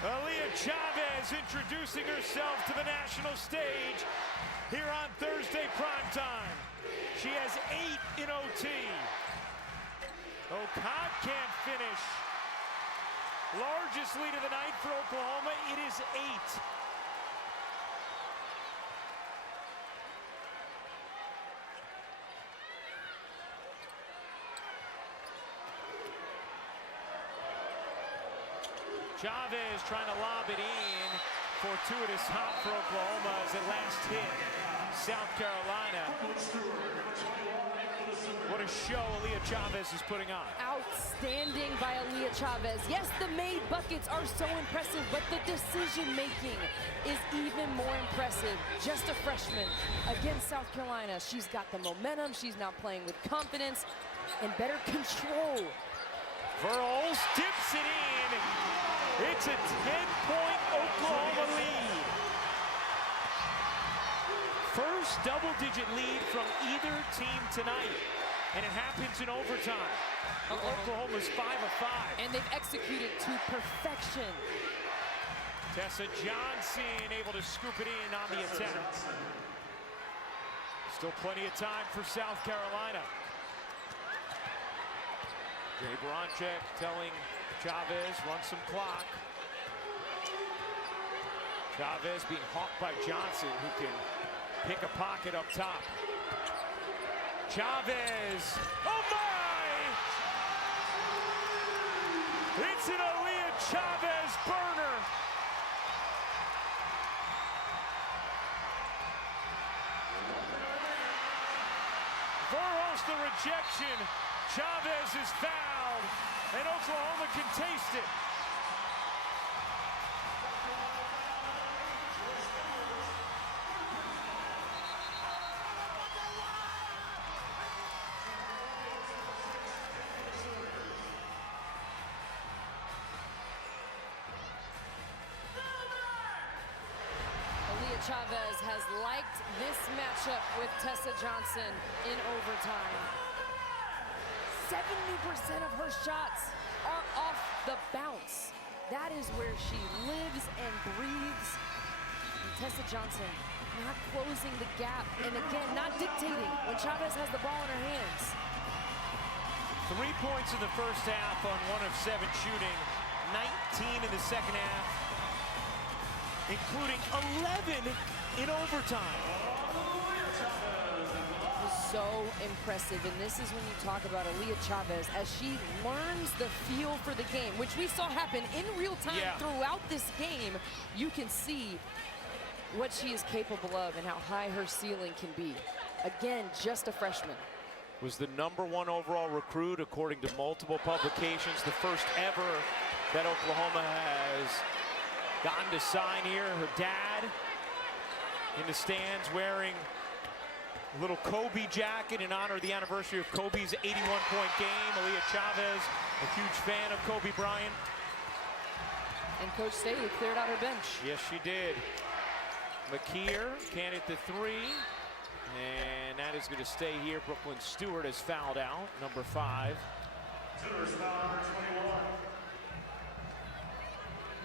Aaliyah Chavez introducing herself to the national stage here on Thursday primetime. She has 8 in OT. Okot can't finish. Largest lead of the night for Oklahoma. It is 8. Chavez trying to lob it in. Fortuitous hop for Oklahoma as it last hit South Carolina. What a show Aaliyah Chavez is putting on. Outstanding by Aaliyah Chavez. Yes, the made buckets are so impressive, but the decision-making is even more impressive. Just a freshman against South Carolina. She's got the momentum. She's now playing with confidence and better control. Verhulst dips it in. It's a 10-point Oklahoma lead. First double-digit lead from either team tonight. And it happens in overtime. Oklahoma's 5 of 5. And they've executed to perfection. Tessa Johnson able to scoop it in on the attack. Still plenty of time for South Carolina. Jay Bronchek telling Chavez, run some clock. Chavez being hawked by Johnson, who can pick a pocket up top. Chavez, oh my! It's an Aaliyah Chavez burner. Verhulst the rejection. Chavez is fouled, and Oklahoma can taste it. Chavez has liked this matchup with Tessa Johnson in overtime. 70% of her shots are off the bounce. That is where she lives and breathes. And Tessa Johnson not closing the gap, and again, not dictating when Chavez has the ball in her hands. 3 points in the first half on 1 of 7 shooting, 19 in the second half. including 11 in overtime. So impressive, and this is when you talk about Aaliyah Chavez as she learns the feel for the game, which we saw happen in real time throughout this game. You can see what she is capable of and how high her ceiling can be. Again, just a freshman. Was the #1 overall recruit according to multiple publications, the first ever that Oklahoma has gotten to sign here. Her dad in the stands wearing a little Kobe jacket in honor of the anniversary of Kobe's 81-point game. Aaliyah Chavez, a huge fan of Kobe Bryant. And Coach Staley cleared out her bench. Yes, she did. McKeer can't hit the three. And that is going to stay here. Brooklyn Stewart has fouled out, number 5.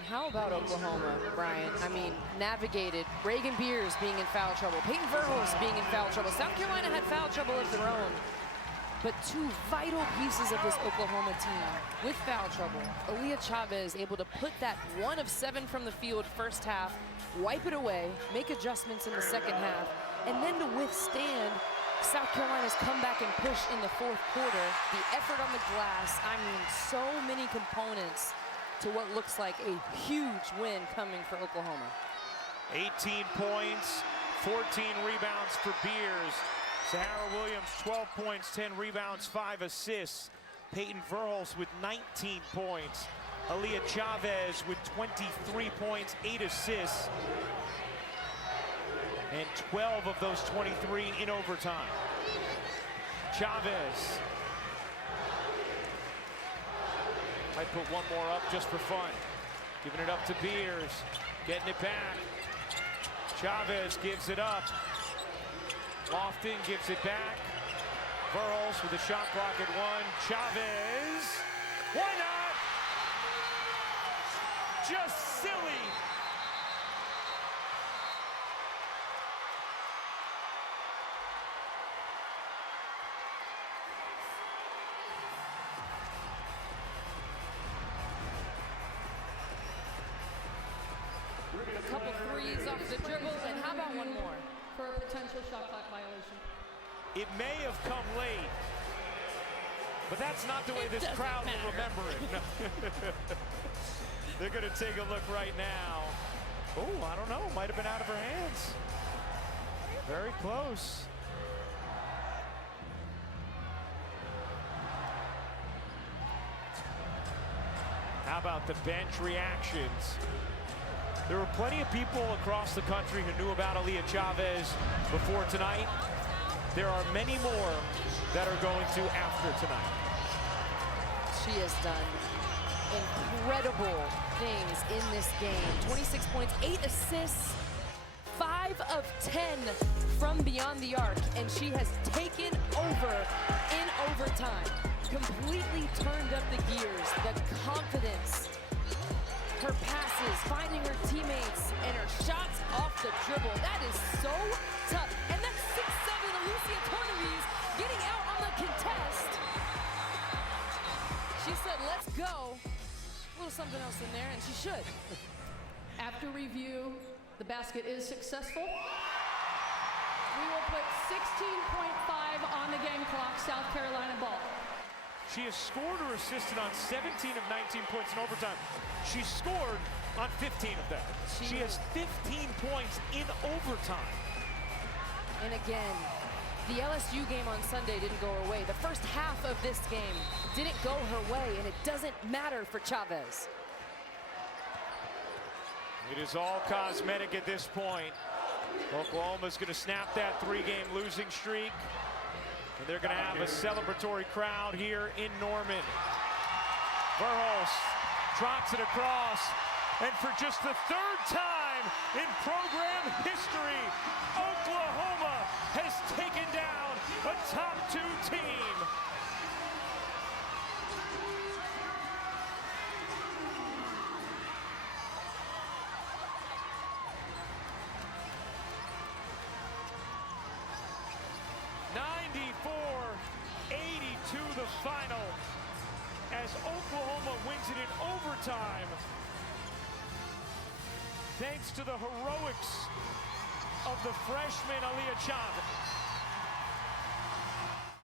How about Oklahoma, Brian? I mean, navigated Reagan Beers being in foul trouble, Peyton Verhulst being in foul trouble. South Carolina had foul trouble of their own. But 2 vital pieces of this Oklahoma team with foul trouble. Aaliyah Chavez able to put that 1 of 7 from the field first half, wipe it away, make adjustments in the second half, and then to withstand South Carolina's comeback and push in the 4th quarter. The effort on the glass, I mean, so many components to what looks like a huge win coming for Oklahoma. 18 points, 14 rebounds for Beers. Sahara Williams, 12 points, 10 rebounds, 5 assists. Peyton Verhulst with 19 points. Aaliyah Chavez with 23 points, 8 assists. And 12 of those 23 in overtime. Chavez might put one more up just for fun. Giving it up to Beers, getting it back. Chavez gives it up. Lofton gives it back. Verhulst with a shot clock at 1. Chavez, why not? Just silly. A couple threes off the dribble, and how about one more? For a potential shot clock violation. It may have come late, but that's not the way this crowd will remember it. No. They're going to take a look right now. Oh, I don't know. Might have been out of her hands. Very close. How about the bench reactions? There were plenty of people across the country who knew about Aaliyah Chavez before tonight. There are many more that are going to after tonight. She has done incredible things in this game. 26 points, 8 assists, 5 of 10 from beyond the arc, and she has taken over in overtime. Completely turned up the gears, the confidence, her passes, finding her teammates, and her shots off the dribble. That is so tough. And that's 6'7" Alicia Tornavies getting out on the contest. She said, let's go. A little something else in there, and she should. After review, the basket is successful. We will put 16.5 on the game clock, South Carolina ball. She has scored or assisted on 17 of 19 points in overtime. She scored on 15 of them. She has 15 points in overtime. And again, the LSU game on Sunday didn't go her way. The first half of this game didn't go her way, and it doesn't matter for Chavez. It is all cosmetic at this point. Oklahoma's going to snap that 3-game losing streak. And they're going to have a celebratory crowd here in Norman. Verhulst trots it across. And for just the 3rd time in program history, Oklahoma has taken down a top 2 team. The final as Oklahoma wins it in overtime thanks to the heroics of the freshman Aaliyah Chavez.